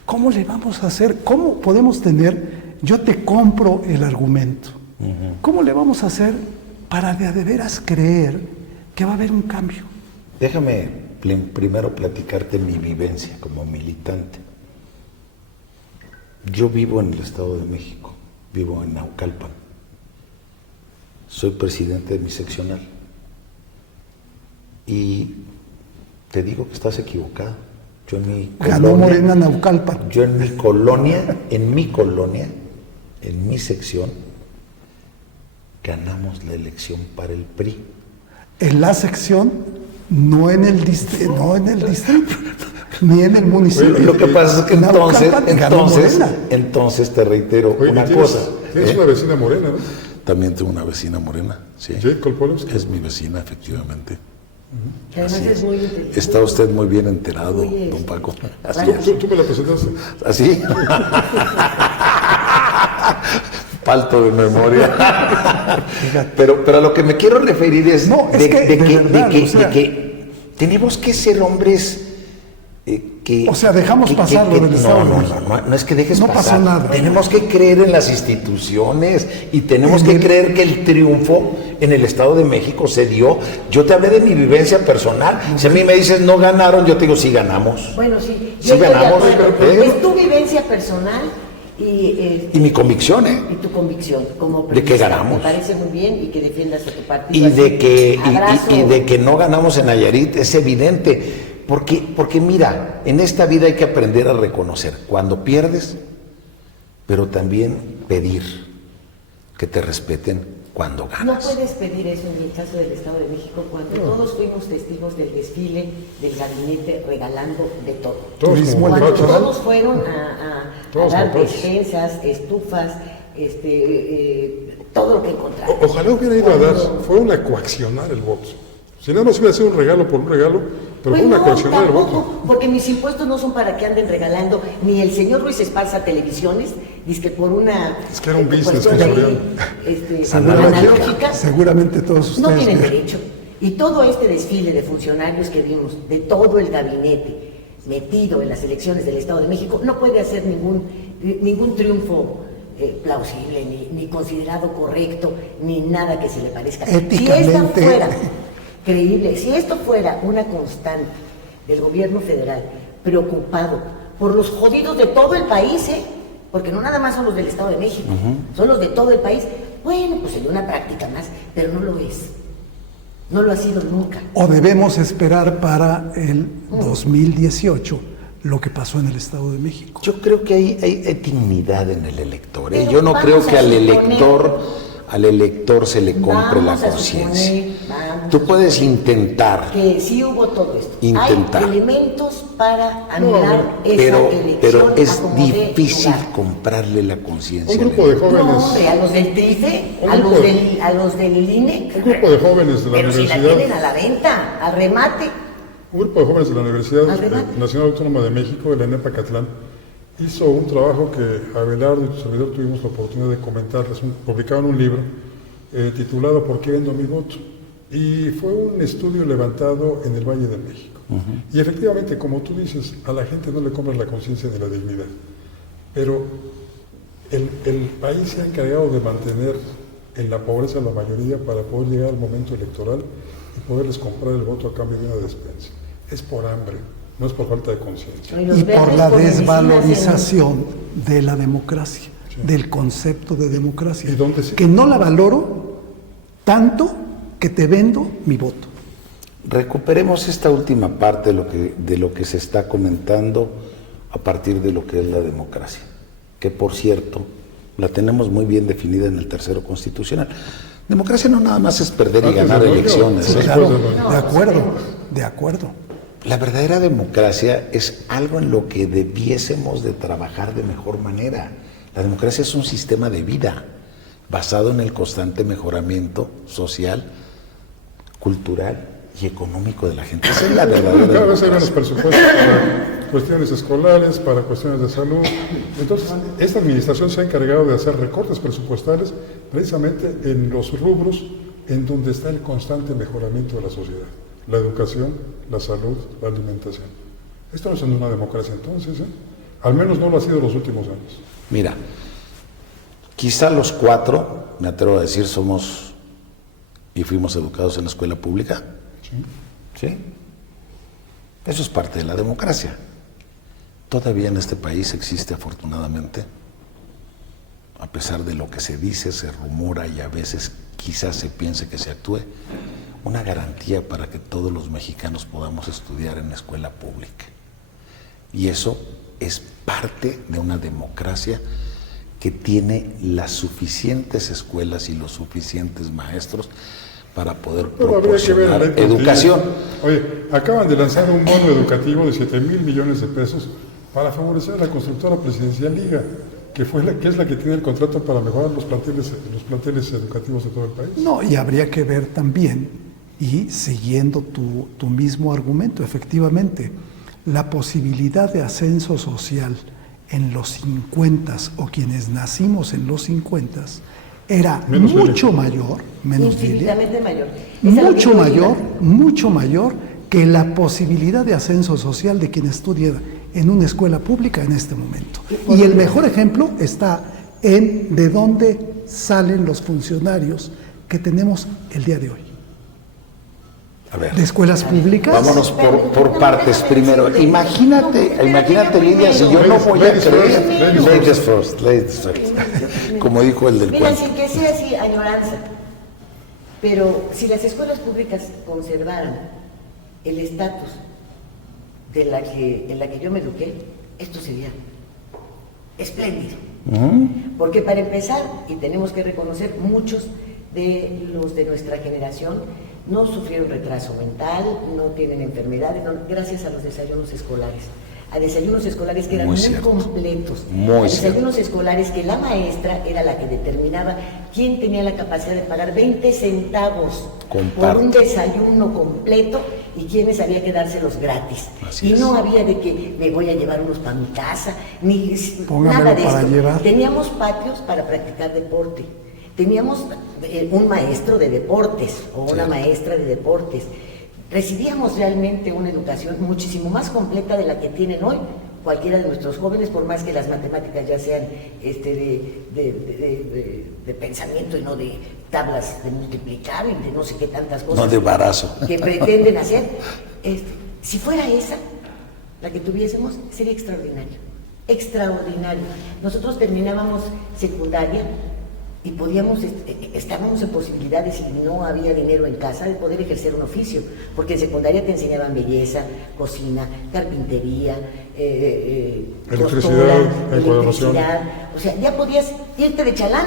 ¿Cómo le vamos a hacer? ¿Cómo podemos tener? Yo te compro el argumento. ¿Cómo le vamos a hacer para de veras creer que va a haber un cambio? Déjame primero platicarte mi vivencia como militante. Yo vivo en el Estado de México, vivo en Naucalpan. Soy presidente de mi seccional. Y te digo que estás equivocado. Yo en mi colonia, ganó Morena Naucalpan. Yo en mi colonia, en mi sección, ganamos la elección para el PRI. En la sección, no en el distrito, ni en el municipio. Lo que pasa es que entonces te reitero una cosa. Tienes una vecina morena, ¿no? También tengo una vecina morena, sí. Jade Kolpolevsky. Es mi vecina, efectivamente. Que además es muy inteligente. Está usted muy bien enterado, don Paco. Así es. ¿Tú me la presentaste? ¿Así? falto de memoria. pero a lo que me quiero referir es, de que tenemos que ser hombres que... O sea, dejamos pasar lo del Estado de México. No es que dejes pasar. No pasó nada. Tenemos que creer en las instituciones y tenemos que creer que el triunfo en el Estado de México se dio. Yo te hablé de mi vivencia personal. Si a mí me dices no ganaron, yo te digo sí ganamos. Bueno, sí. Sí ganamos. Es tu vivencia personal y mi convicción, y tu convicción como de que ganamos. Me parece muy bien y que defiendas a tu partido. Y de que que no ganamos en Nayarit es evidente. Porque mira, en esta vida hay que aprender a reconocer cuando pierdes, pero también pedir que te respeten cuando ganas. No puedes pedir eso en el caso del Estado de México cuando todos fuimos testigos del desfile del gabinete regalando de todo. Cuando todos fueron a dar despensas, estufas, todo lo que encontraron. Ojalá hubiera ido a dar, fueron a coaccionar el voto. Si nada más hubiera sido un regalo por un regalo, pero fue una coaccionar el voto. Porque mis impuestos no son para que anden regalando, ni el señor Ruiz Esparza televisiones, dice que por una... Es que era un business, analógica. Seguramente todos ustedes... No tienen derecho. Y todo este desfile de funcionarios que vimos, de todo el gabinete metido en las elecciones del Estado de México, no puede hacer ningún triunfo plausible, ni considerado correcto, ni nada que se le parezca. Éticamente. Si esta fuera creíble, si esto fuera una constante del gobierno federal preocupado por los jodidos de todo el país, porque no nada más son los del Estado de México, son los de todo el país, bueno, pues sería una práctica más, pero no lo es. No lo ha sido nunca. O debemos esperar para el 2018 lo que pasó en el Estado de México. Yo creo que hay dignidad en el elector. Yo no creo que al elector se le compre la conciencia. Tú puedes intentar. Que sí hubo todo esto. Intentar. Hay elementos para anular esa elección. Pero es difícil comprarle la conciencia. Un grupo de jóvenes. No, hombre, a los del TIFE, a los del INE. Un grupo de jóvenes de la pero universidad. Si la tienen a la venta, al remate. Un grupo de jóvenes de la Universidad Nacional Autónoma de México, de la ENEP Acatlán, hizo un trabajo que Abelardo y tu servidor tuvimos la oportunidad de comentarles. Publicaron un libro titulado ¿Por qué vendo mi voto? Y fue un estudio levantado en el Valle de México. Y efectivamente, como tú dices, a la gente no le compras la conciencia ni la dignidad. Pero el país se ha encargado de mantener en la pobreza a la mayoría para poder llegar al momento electoral y poderles comprar el voto a cambio de una despensa. Es por hambre, no es por falta de conciencia. Y por la desvalorización de la democracia, del concepto de democracia. ¿Y dónde se... Que no la valoro tanto que te vendo mi voto. Recuperemos esta última parte de lo que se está comentando a partir de lo que es la democracia, que por cierto la tenemos muy bien definida en el tercero constitucional. Democracia no nada más es perder y ganar elecciones. Sí, claro, de acuerdo. La verdadera democracia es algo en lo que debiésemos de trabajar de mejor manera. La democracia es un sistema de vida basado en el constante mejoramiento social, cultural y económico de la gente. Esa es la verdadera Cada vez hay democracia. menos presupuestos para cuestiones escolares, para cuestiones de salud. Entonces, esta administración se ha encargado de hacer recortes presupuestales precisamente en los rubros en donde está el constante mejoramiento de la sociedad. La educación, la salud, la alimentación. Esto no es una democracia entonces, Al menos no lo ha sido los últimos años. Mira, quizá los cuatro, me atrevo a decir, somos y fuimos educados en la escuela pública. ¿Sí? Eso es parte de la democracia. Todavía en este país existe, afortunadamente, a pesar de lo que se dice, se rumora y a veces quizás se piense que se actúe, una garantía para que todos los mexicanos podamos estudiar en la escuela pública. Y eso es parte de una democracia que tiene las suficientes escuelas y los suficientes maestros para poder proporcionar educación. Oye, acaban de lanzar un bono educativo de 7,000 millones de pesos para favorecer a la constructora Presidencial Liga, que es la que tiene el contrato para mejorar los planteles educativos de todo el país. No, y habría que ver también, y siguiendo tu mismo argumento, efectivamente, la posibilidad de ascenso social en los 50 o quienes nacimos en los 50 era Menos mucho mayor, menos infinitamente mayor. Es a lo que mucho yo mayor, iba. mucho mayor que la posibilidad de ascenso social de quien estudia en una escuela pública en este momento. Y el mejor ejemplo está en de dónde salen los funcionarios que tenemos el día de hoy. A ver, De escuelas públicas. vámonos por partes primero. Imagínate, Lidia, si yo no voy a creer. Ladies first. Como dijo el del Mira, cuento. sin que sea así añoranza, pero si las escuelas públicas conservaran el estatus en la que yo me eduqué, esto sería espléndido. Porque para empezar, y tenemos que reconocer, muchos de los de nuestra generación no sufrieron retraso mental, no tienen enfermedades, gracias a los desayunos escolares. A desayunos escolares que eran muy completos. A desayunos escolares que la maestra era la que determinaba quién tenía la capacidad de pagar 20 centavos por un desayuno completo y quiénes había que dárselos gratis. Y no había de que me voy a llevar unos para mi casa, ni nada de esto. Teníamos patios para practicar deporte. Teníamos un maestro de deportes o una maestra de deportes. Recibíamos realmente una educación muchísimo más completa de la que tienen hoy cualquiera de nuestros jóvenes, por más que las matemáticas ya sean de pensamiento y no de tablas de multiplicar y de no sé qué tantas cosas. No de embarazo. Que pretenden hacer. Si fuera esa la que tuviésemos, sería extraordinario. Extraordinario. Nosotros terminábamos secundaria y estábamos en posibilidades, si no había dinero en casa, de poder ejercer un oficio, porque en secundaria te enseñaban belleza, cocina, carpintería, electricidad, electricidad, o sea, ya podías irte de chalán.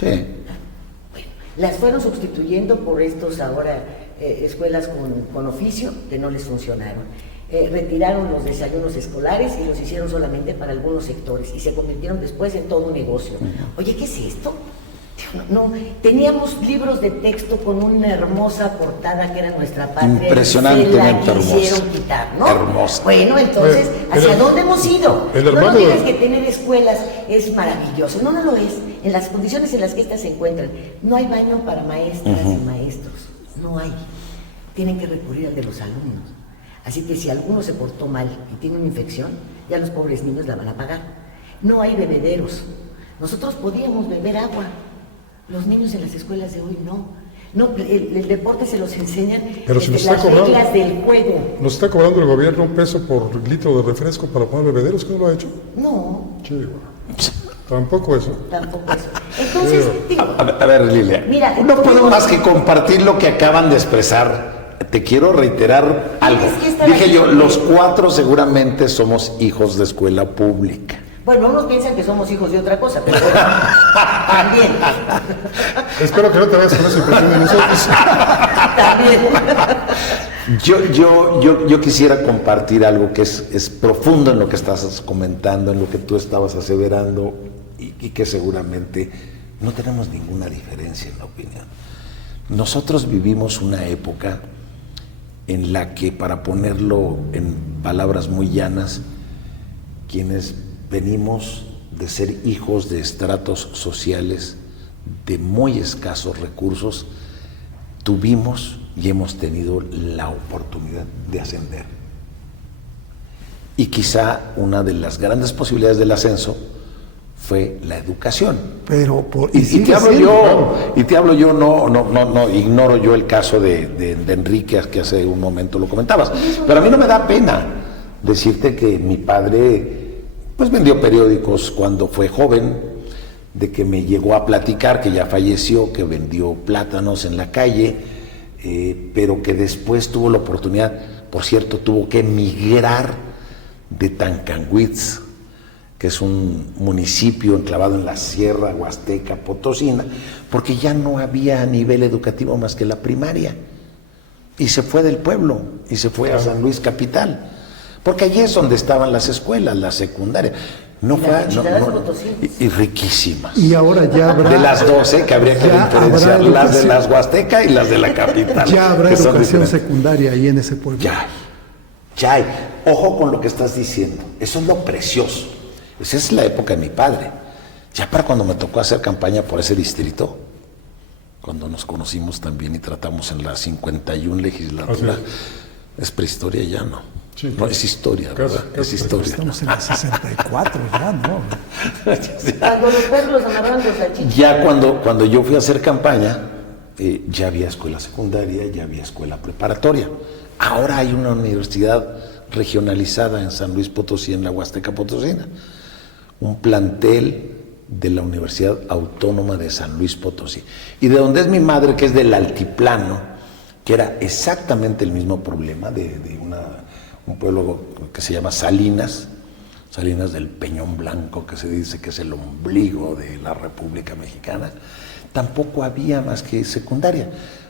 Sí. Bueno, las fueron sustituyendo por estos ahora escuelas con oficio que no les funcionaron. Retiraron los desayunos escolares y los hicieron solamente para algunos sectores y se convirtieron después en todo un negocio. Oye, ¿qué es esto? No, teníamos libros de texto con una hermosa portada que era nuestra patria. Impresionantemente se la quisieron hermosa. quitar, ¿no? Hermosa. Bueno, entonces, ¿hacia dónde hemos ido? No digas que tener escuelas es maravilloso. No lo es. En las condiciones en las que estas se encuentran, no hay baño para maestras y maestros. No hay. Tienen que recurrir al de los alumnos. Así que si alguno se portó mal y tiene una infección, ya los pobres niños la van a pagar. No hay bebederos. Nosotros podíamos beber agua. Los niños en las escuelas de hoy no. El deporte se los enseñan. Pero si nos está las cobrando, reglas del juego. ¿Nos está cobrando el gobierno $1 por litro de refresco para poner bebederos? ¿Qué no lo ha hecho? No. Sí, tampoco eso. Tampoco eso. Entonces, digo, A ver, Lilia, mira, no puedo más que compartir lo que acaban de expresar. Te quiero reiterar algo. Dije yo, los 4 seguramente somos hijos de escuela pública. Bueno, unos piensan que somos hijos de otra cosa, pero bueno, también. Espero que no te vayas con esa impresión de nosotros. También. Yo quisiera compartir algo que es profundo en lo que estás comentando, en lo que tú estabas aseverando y que seguramente no tenemos ninguna diferencia en la opinión. Nosotros vivimos una época en la que, para ponerlo en palabras muy llanas, quienes venimos de ser hijos de estratos sociales de muy escasos recursos, tuvimos y hemos tenido la oportunidad de ascender. Y quizá una de las grandes posibilidades del ascenso fue la educación. Pero y te hablo yo, no ignoro yo el caso de Enrique, que hace un momento lo comentabas, pero a mí no me da pena decirte que mi padre pues vendió periódicos cuando fue joven, de que me llegó a platicar, que ya falleció, que vendió plátanos en la calle, pero que después tuvo la oportunidad, por cierto, tuvo que emigrar de Tancanwitz, que es un municipio enclavado en la Sierra Huasteca Potosina, porque ya no había nivel educativo más que la primaria. Y se fue del pueblo, y se fue a San Luis Capital, porque allí es donde estaban las escuelas, la secundaria. Y riquísimas. Y ahora ya habrá... De las 12 que habría que diferenciar, las de las Huasteca y las de la capital. Ya habrá educación secundaria ahí en ese pueblo. Ya hay. Ojo con lo que estás diciendo. Eso es lo precioso. Pues esa es la época de mi padre. Ya para cuando me tocó hacer campaña por ese distrito, cuando nos conocimos también y tratamos en la 51 legislatura, es prehistoria ya, ¿no? Sí, no, es historia, ¿verdad? Es historia. Estamos en la 64 ya, ¿no? Cuando los perros amarraban los salchichas. Ya cuando yo fui a hacer campaña, ya había escuela secundaria, ya había escuela preparatoria. Ahora hay una universidad regionalizada en San Luis Potosí, en la Huasteca Potosina. Un plantel de la Universidad Autónoma de San Luis Potosí. Y de donde es mi madre, que es del Altiplano, que era exactamente el mismo problema de un pueblo que se llama Salinas del Peñón Blanco, que se dice que es el ombligo de la República Mexicana. Tampoco había más que secundaria.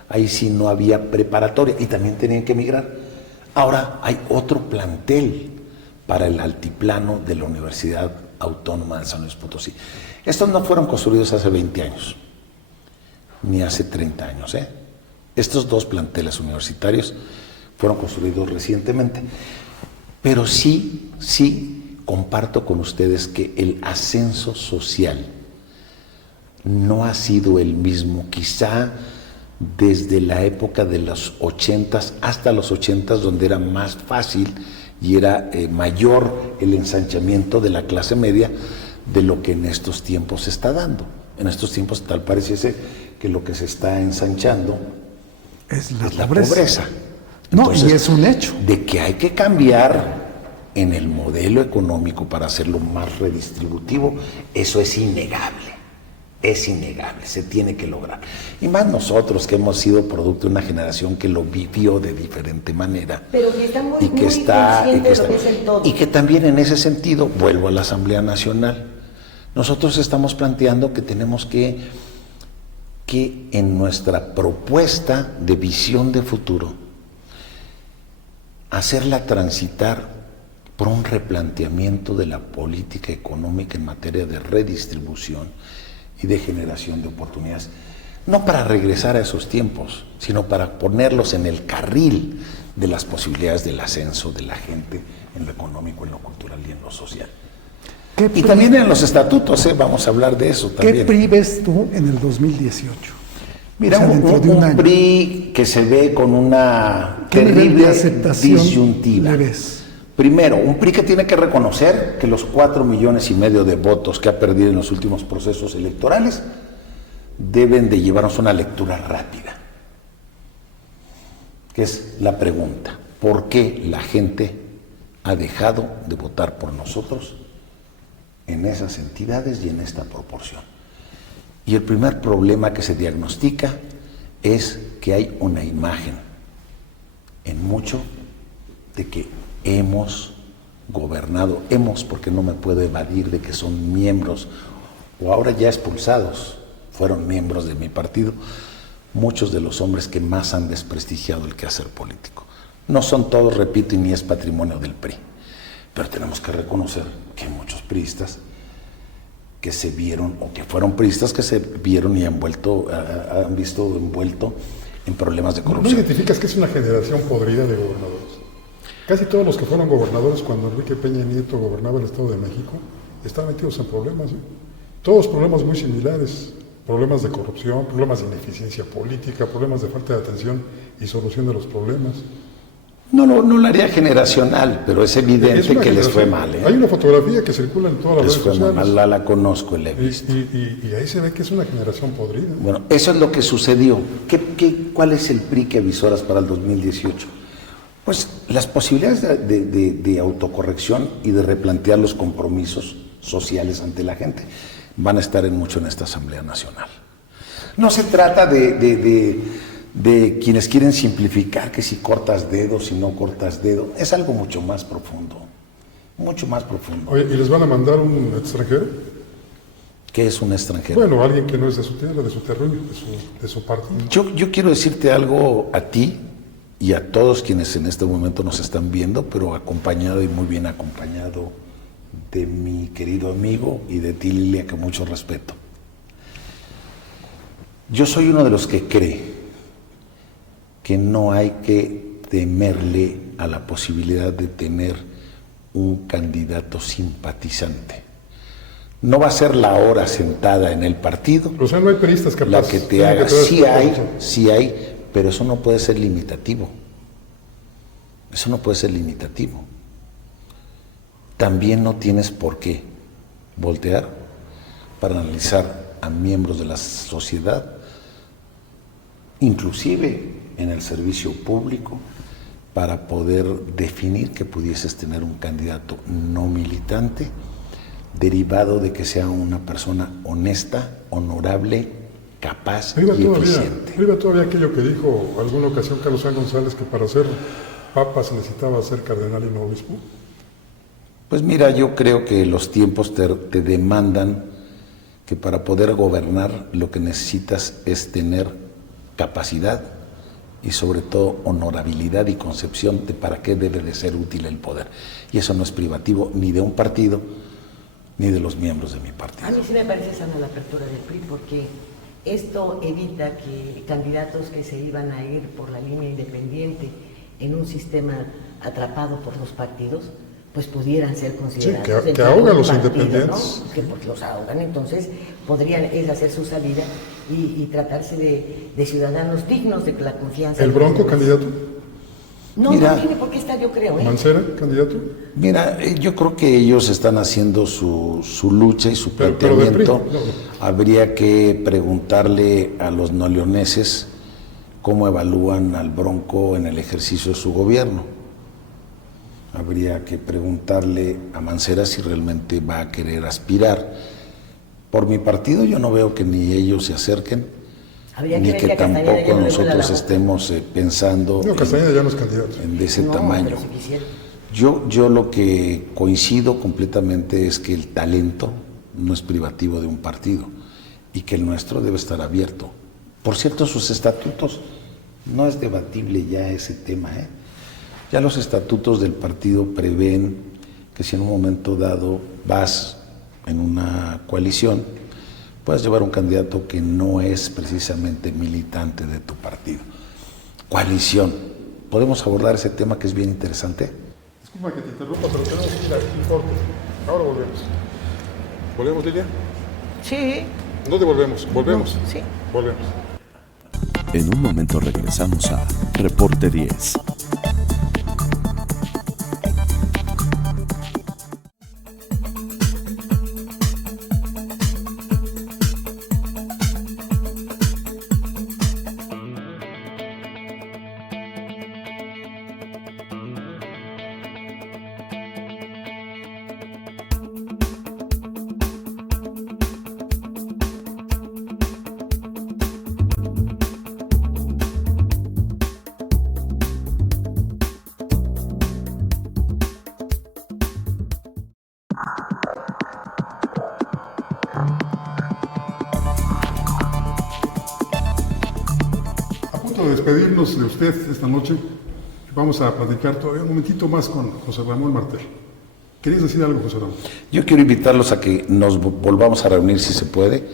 Ahí sí no había preparatoria y también tenían que emigrar. Ahora hay otro plantel para el altiplano de la Universidad Autónoma de San Luis Potosí. Estos no fueron construidos hace 20 años, ni hace 30 años. Estos dos planteles universitarios fueron construidos recientemente. Pero sí comparto con ustedes que el ascenso social no ha sido el mismo, quizá desde la época de los 80s hasta los 80s, donde era más fácil y era mayor el ensanchamiento de la clase media de lo que en estos tiempos se está dando. En estos tiempos tal pareciese que lo que se está ensanchando es la pobreza. Entonces, no, y es un hecho. De que hay que cambiar en el modelo económico para hacerlo más redistributivo, eso es innegable. Es innegable, se tiene que lograr. Y más nosotros que hemos sido producto de una generación que lo vivió de diferente manera. Pero que está muy consciente de lo que es el todo. Y que también en ese sentido, vuelvo a la Asamblea Nacional, nosotros estamos planteando que tenemos que en nuestra propuesta de visión de futuro, hacerla transitar por un replanteamiento de la política económica en materia de redistribución y de generación de oportunidades, no para regresar a esos tiempos, sino para ponerlos en el carril de las posibilidades del ascenso de la gente en lo económico, en lo cultural y en lo social. Y también en los estatutos, vamos a hablar de eso también. ¿Qué PRI ves tú en el 2018? Mira, o sea, un PRI que se ve con una terrible disyuntiva. Primero, un PRI que tiene que reconocer que los 4,5 millones de votos que ha perdido en los últimos procesos electorales deben de llevarnos a una lectura rápida, que es la pregunta: ¿por qué la gente ha dejado de votar por nosotros en esas entidades y en esta proporción? Y el primer problema que se diagnostica es que hay una imagen en mucho de que hemos gobernado, porque no me puedo evadir de que son miembros, o ahora ya expulsados, fueron miembros de mi partido, muchos de los hombres que más han desprestigiado el quehacer político. No son todos, repito, y ni es patrimonio del PRI, pero tenemos que reconocer que hay muchos priistas que se vieron, o que fueron priistas que se vieron y han visto envuelto en problemas de corrupción. ¿No identificas que es una generación podrida de gobernadores? Casi todos los que fueron gobernadores cuando Enrique Peña Nieto gobernaba el Estado de México están metidos en problemas. Todos problemas muy similares: problemas de corrupción, problemas de ineficiencia política, problemas de falta de atención y solución de los problemas. No lo haría generacional, pero es evidente que les fue mal. Hay una fotografía que circula en todas las redes sociales. Les fue mal, la conozco y la he visto. Y ahí se ve que es una generación podrida. Bueno, eso es lo que sucedió. ¿Cuál es el PRI que avisoras para el 2018? Pues las posibilidades de autocorrección y de replantear los compromisos sociales ante la gente van a estar mucho en esta Asamblea Nacional. No se trata de quienes quieren simplificar, que si cortas dedo, si no cortas dedo. Es algo mucho más profundo, mucho más profundo. Oye, ¿y les van a mandar un extranjero? ¿Qué es un extranjero? Bueno, alguien que no es de su tierra, de su terruño, de su partido. Yo quiero decirte algo a ti y a todos quienes en este momento nos están viendo, pero acompañado y muy bien acompañado de mi querido amigo y de ti, Lilia, que mucho respeto. Yo soy uno de los que cree que no hay que temerle a la posibilidad de tener un candidato simpatizante No va a ser la hora sentada en el partido O sea, no hay periodistas capaces. la que te Tienen haga. tener Sí hay, pero eso no puede ser limitativo. Eso no puede ser limitativo. También no tienes por qué voltear para analizar a miembros de la sociedad, inclusive en el servicio público, para poder definir que pudieses tener un candidato no militante, derivado de que sea una persona honesta, honorable, capaz y eficiente. Arriba todavía aquello que dijo alguna ocasión Carlos San González, que para ser papa se necesitaba ser cardenal y no obispo. Pues mira, yo creo que los tiempos te demandan que para poder gobernar lo que necesitas es tener capacidad y sobre todo honorabilidad y concepción de para qué debe de ser útil el poder. Y eso no es privativo ni de un partido ni de los miembros de mi partido. A mí sí me parece sana la apertura del PRI, porque esto evita que candidatos que se iban a ir por la línea independiente en un sistema atrapado por los partidos, pues pudieran ser considerados. Sí, que ahogan los independientes. ¿No? Que porque los ahogan, entonces podrían hacer su salida y tratarse de ciudadanos dignos de la confianza. ¿El Bronco candidato? No, Mira, no tiene por qué estar, yo creo. ¿Mancera candidato? Mira, yo creo que ellos están haciendo su lucha y su Pero del planteamiento. PRI, no. Habría que preguntarle a los no leoneses cómo evalúan al Bronco en el ejercicio de su gobierno. Habría que preguntarle a Mancera si realmente va a querer aspirar. Por mi partido yo no veo que ni ellos se acerquen, ni que tampoco nosotros estemos pensando No, Castañeda ya no es candidato. en ese No, tamaño. pero si quisiera. Yo lo que coincido completamente es que el talento no es privativo de un partido y que el nuestro debe estar abierto. Por cierto, sus estatutos, no es debatible ya ese tema, ¿eh? Ya los estatutos del partido prevén que si en un momento dado vas en una coalición, puedes llevar un candidato que no es precisamente militante de tu partido. Coalición. ¿Podemos abordar ese tema que es bien interesante? Disculpa que te interrumpa, pero tenemos que ir a un corte. Ahora volvemos. ¿Volvemos, Lilia? Sí. No devolvemos, volvemos. No, sí. Volvemos. En un momento regresamos a Reporte 10. De despedirnos de usted esta noche, vamos a platicar todavía un momentito más con José Ramón Martel. ¿Querías decir algo, José Ramón? Yo quiero invitarlos a que nos volvamos a reunir si se puede,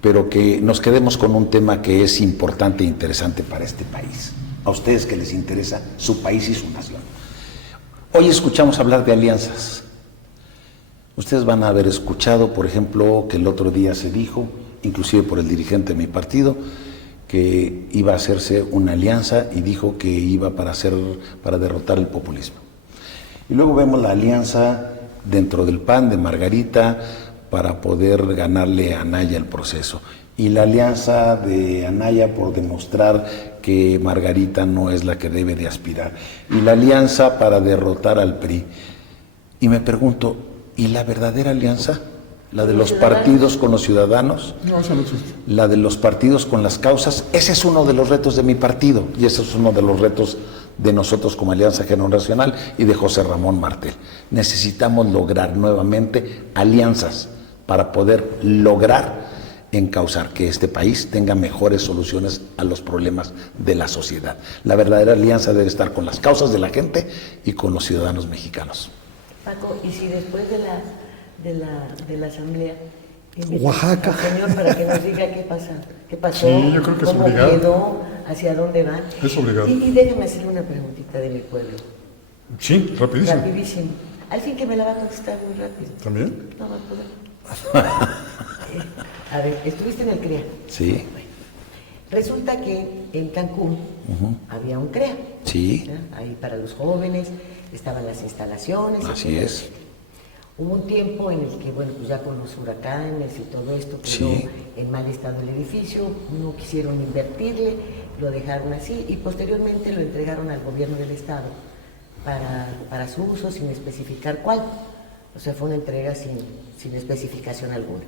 pero que nos quedemos con un tema que es importante e interesante para este país. A ustedes que les interesa su país y su nación. Hoy escuchamos hablar de alianzas. Ustedes van a haber escuchado, por ejemplo, que el otro día se dijo, inclusive por el dirigente de mi partido, que iba a hacerse una alianza y dijo que iba para derrotar el populismo. Y luego vemos la alianza dentro del PAN de Margarita para poder ganarle a Anaya el proceso. Y la alianza de Anaya por demostrar que Margarita no es la que debe de aspirar. Y la alianza para derrotar al PRI. Y me pregunto, ¿y la verdadera alianza? La de los partidos con los ciudadanos, No, eso no existe. la de los partidos con las causas. Ese es uno de los retos de mi partido y ese es uno de los retos de nosotros como Alianza Generacional y de José Ramón Martel. Necesitamos lograr nuevamente alianzas para poder lograr encauzar que este país tenga mejores soluciones a los problemas de la sociedad. La verdadera alianza debe estar con las causas de la gente y con los ciudadanos mexicanos. Paco, ¿y si después de la asamblea Oaxaca. al señor para que nos diga qué pasó, Sí, yo creo que es cómo obligado. quedó, hacia dónde va? Es obligado. Y déjame hacerle una preguntita de mi pueblo, Sí, rapidísimo. rapidísimo. Al fin que me la va a contestar muy rápido. ¿También? No va a poder. A ver, ¿estuviste en el CREA? Sí. Bueno, resulta que en Cancún había un CREA. Sí. ¿Ya? Ahí para los jóvenes, estaban las instalaciones. Así etcétera, es. etcétera. Hubo un tiempo en el que, bueno, pues ya con los huracanes y todo esto quedó Sí. en mal estado el edificio, no quisieron invertirle, lo dejaron así y posteriormente lo entregaron al gobierno del estado para su uso sin especificar cuál. O sea, fue una entrega sin especificación alguna.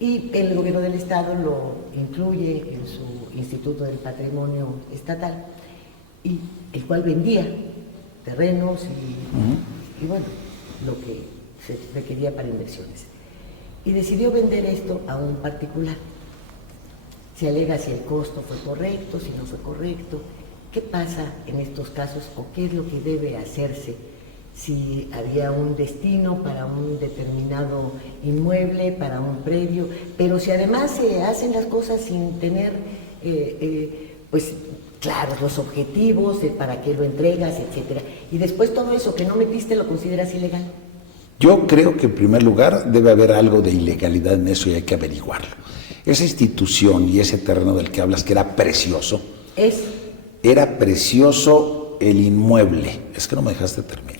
Y el gobierno del estado lo incluye en su Instituto del Patrimonio Estatal, y el cual vendía terrenos y bueno, lo que se requería para inversiones. Y decidió vender esto a un particular. Se alega si el costo fue correcto, si no fue correcto. ¿Qué pasa en estos casos o qué es lo que debe hacerse si había un destino para un determinado inmueble, para un predio, pero si además se hacen las cosas sin tener pues claros los objetivos de para qué lo entregas, etcétera, y después todo eso que no metiste lo consideras ilegal? Yo creo que en primer lugar debe haber algo de ilegalidad en eso y hay que averiguarlo. Esa institución y ese terreno del que hablas, que era precioso, era precioso el inmueble. Es que no me dejaste terminar.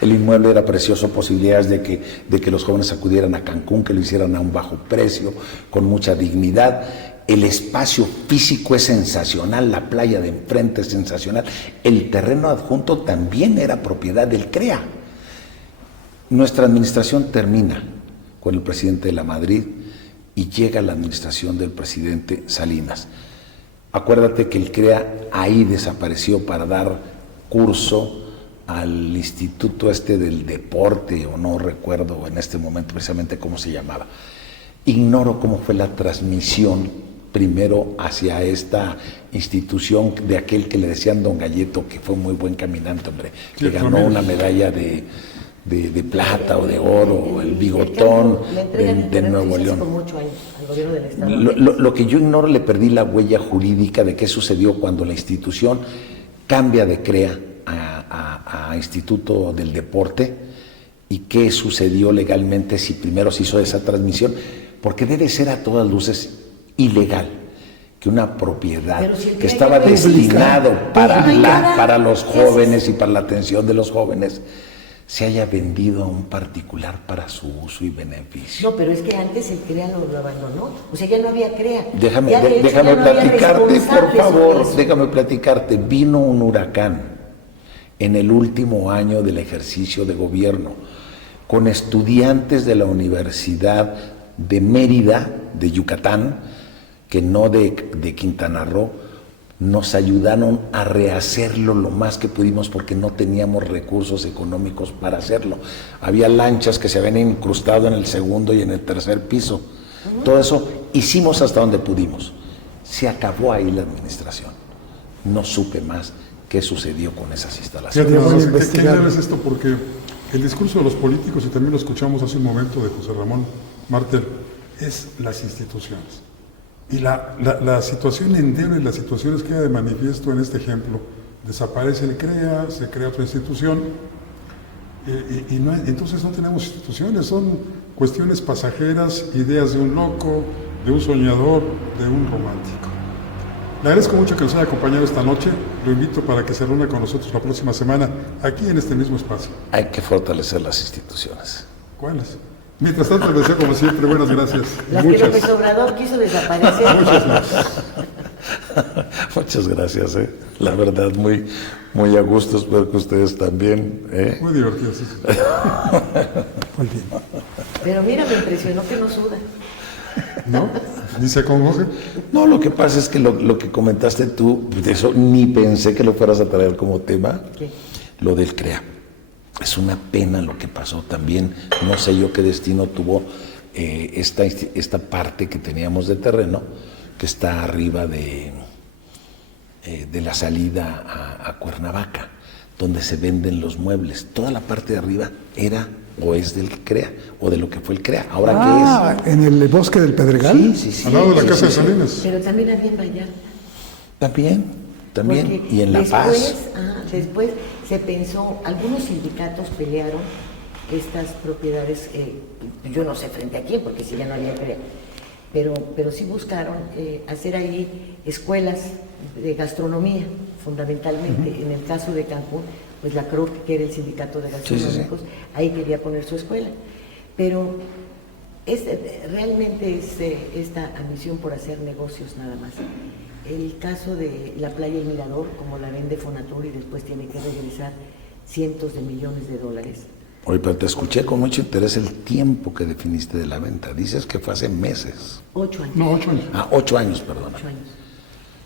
El inmueble era precioso, posibilidades de que los jóvenes acudieran a Cancún, que lo hicieran a un bajo precio, con mucha dignidad. El espacio físico es sensacional, la playa de enfrente es sensacional. El terreno adjunto también era propiedad del CREA. Nuestra administración termina con el presidente de la Madrid y llega la administración del presidente Salinas. Acuérdate que el CREA ahí desapareció para dar curso al Instituto del Deporte, o no recuerdo en este momento precisamente cómo se llamaba. Ignoro cómo fue la transmisión primero hacia esta institución de aquel que le decían Don Galleto, que fue muy buen caminante, hombre, que ganó una medalla de plata o de oro, el bigotón de Nuevo León. Lo que yo ignoro, le perdí la huella jurídica de qué sucedió cuando la institución cambia de CREA a Instituto del Deporte y qué sucedió legalmente si primero se hizo esa transmisión, porque debe ser a todas luces ilegal que una propiedad que estaba destinado para los jóvenes y para la atención de los jóvenes se haya vendido a un particular para su uso y beneficio. No, pero es que antes el CREA lo abandonó, o sea, ya no había CREA. Déjame platicarte, por favor, déjame platicarte. Vino un huracán en el último año del ejercicio de gobierno, con estudiantes de la Universidad de Mérida, de Yucatán, que no de Quintana Roo, nos ayudaron a rehacerlo lo más que pudimos porque no teníamos recursos económicos para hacerlo. Había lanchas que se habían incrustado en el segundo y en el tercer piso. Todo eso hicimos hasta donde pudimos. Se acabó ahí la administración. No supe más qué sucedió con esas instalaciones. ¿Qué grave es esto? Porque el discurso de los políticos, y también lo escuchamos hace un momento de José Ramón Martel, es las instituciones. Y la situación endera y las situaciones queda de manifiesto en este ejemplo. Desaparece el CREA, se crea otra institución, entonces no tenemos instituciones, son cuestiones pasajeras, ideas de un loco, de un soñador, de un romántico. Le agradezco mucho que nos haya acompañado esta noche, lo invito para que se reúna con nosotros la próxima semana, aquí en este mismo espacio. Hay que fortalecer las instituciones. ¿Cuáles? Mientras tanto, les deseo como siempre buenas gracias. Las que López Obrador quiso desaparecer. Muchas gracias. Muchas gracias, la verdad, muy, muy a gusto, espero que ustedes también. Muy divertido, sí. Muy bien. Pero mira, me impresionó que no suda. ¿No? ¿Ni se acongoje? No, lo que pasa es que lo que comentaste tú, de eso ni pensé que lo fueras a traer como tema. ¿Qué? Lo del CREA. Es una pena lo que pasó también. No sé yo qué destino tuvo esta parte que teníamos de terreno, que está arriba de la salida a Cuernavaca, donde se venden los muebles. Toda la parte de arriba era o es del CREA o de lo que fue el CREA. ¿Ahora qué es? ¿En el bosque del Pedregal? Sí. Al lado de la casa de Salinas. Pero también había en Vallarta. También. Porque Y en La Paz. Después se pensó, algunos sindicatos pelearon estas propiedades, yo no sé frente a quién, porque si ya no había crea, pero sí buscaron hacer ahí escuelas de gastronomía, fundamentalmente. En el caso de Cancún, pues la CROC, que era el sindicato de gastronómicos, ahí quería poner su escuela. Pero realmente es esta ambición por hacer negocios nada más. El caso de la playa El Mirador, como la vende Fonatur y después tiene que regresar cientos de millones de dólares. Oye, pero te escuché con mucho interés el tiempo que definiste de la venta. Dices que fue hace meses. 8 años. No, 8 años. 8 años, perdón. 8 años.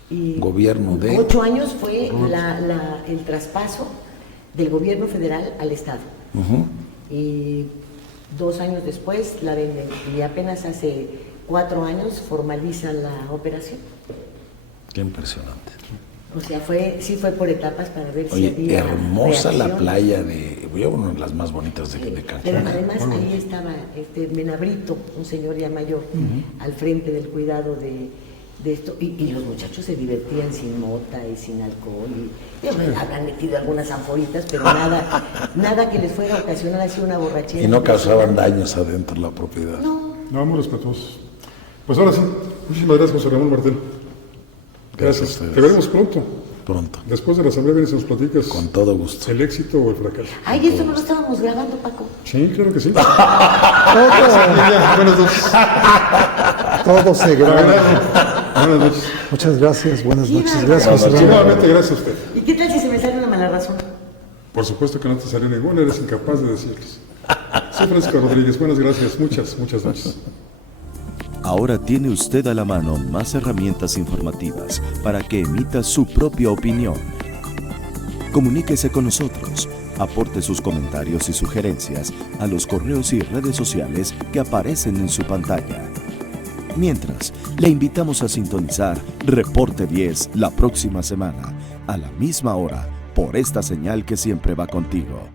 Y Gobierno de... 8 años fue el traspaso del gobierno federal al Estado. Y 2 años después la venden. Y apenas hace 4 años formalizan la operación. Qué impresionante. O sea, sí fue por etapas para ver si Oye, había hermosa la reacción. playa una de las más bonitas de Cancún. Pero además ahí estaba Menabrito, un señor ya mayor, al frente del cuidado de esto, y los muchachos se divertían sin mota y sin alcohol, y habrán metido algunas anforitas, pero nada que les fuera a ocasionar así una borrachera. Y no causaban daños adentro de la propiedad. No, muy respetuosos. Pues ahora sí, muchísimas gracias, José Ramón Martel. Gracias. Te veremos pronto. Pronto. Después de la asamblea vienes y nos platicas Con todo gusto. el éxito o el fracaso. Ay, esto no lo estábamos grabando, Paco. Sí, claro que sí. Todo, Buenas noches. todo se graba. Buenas noches. Muchas gracias, buenas Qué noches. bárbaro. Gracias, José Sí, Ramón. nuevamente, gracias a usted. ¿Y qué tal si se me sale una mala razón? Por supuesto que no te salió ninguna, eres incapaz de decirles. Soy Francisco Rodríguez, buenas gracias, muchas noches. Ahora tiene usted a la mano más herramientas informativas para que emita su propia opinión. Comuníquese con nosotros, aporte sus comentarios y sugerencias a los correos y redes sociales que aparecen en su pantalla. Mientras, le invitamos a sintonizar Reporte 10 la próxima semana, a la misma hora, por esta señal que siempre va contigo.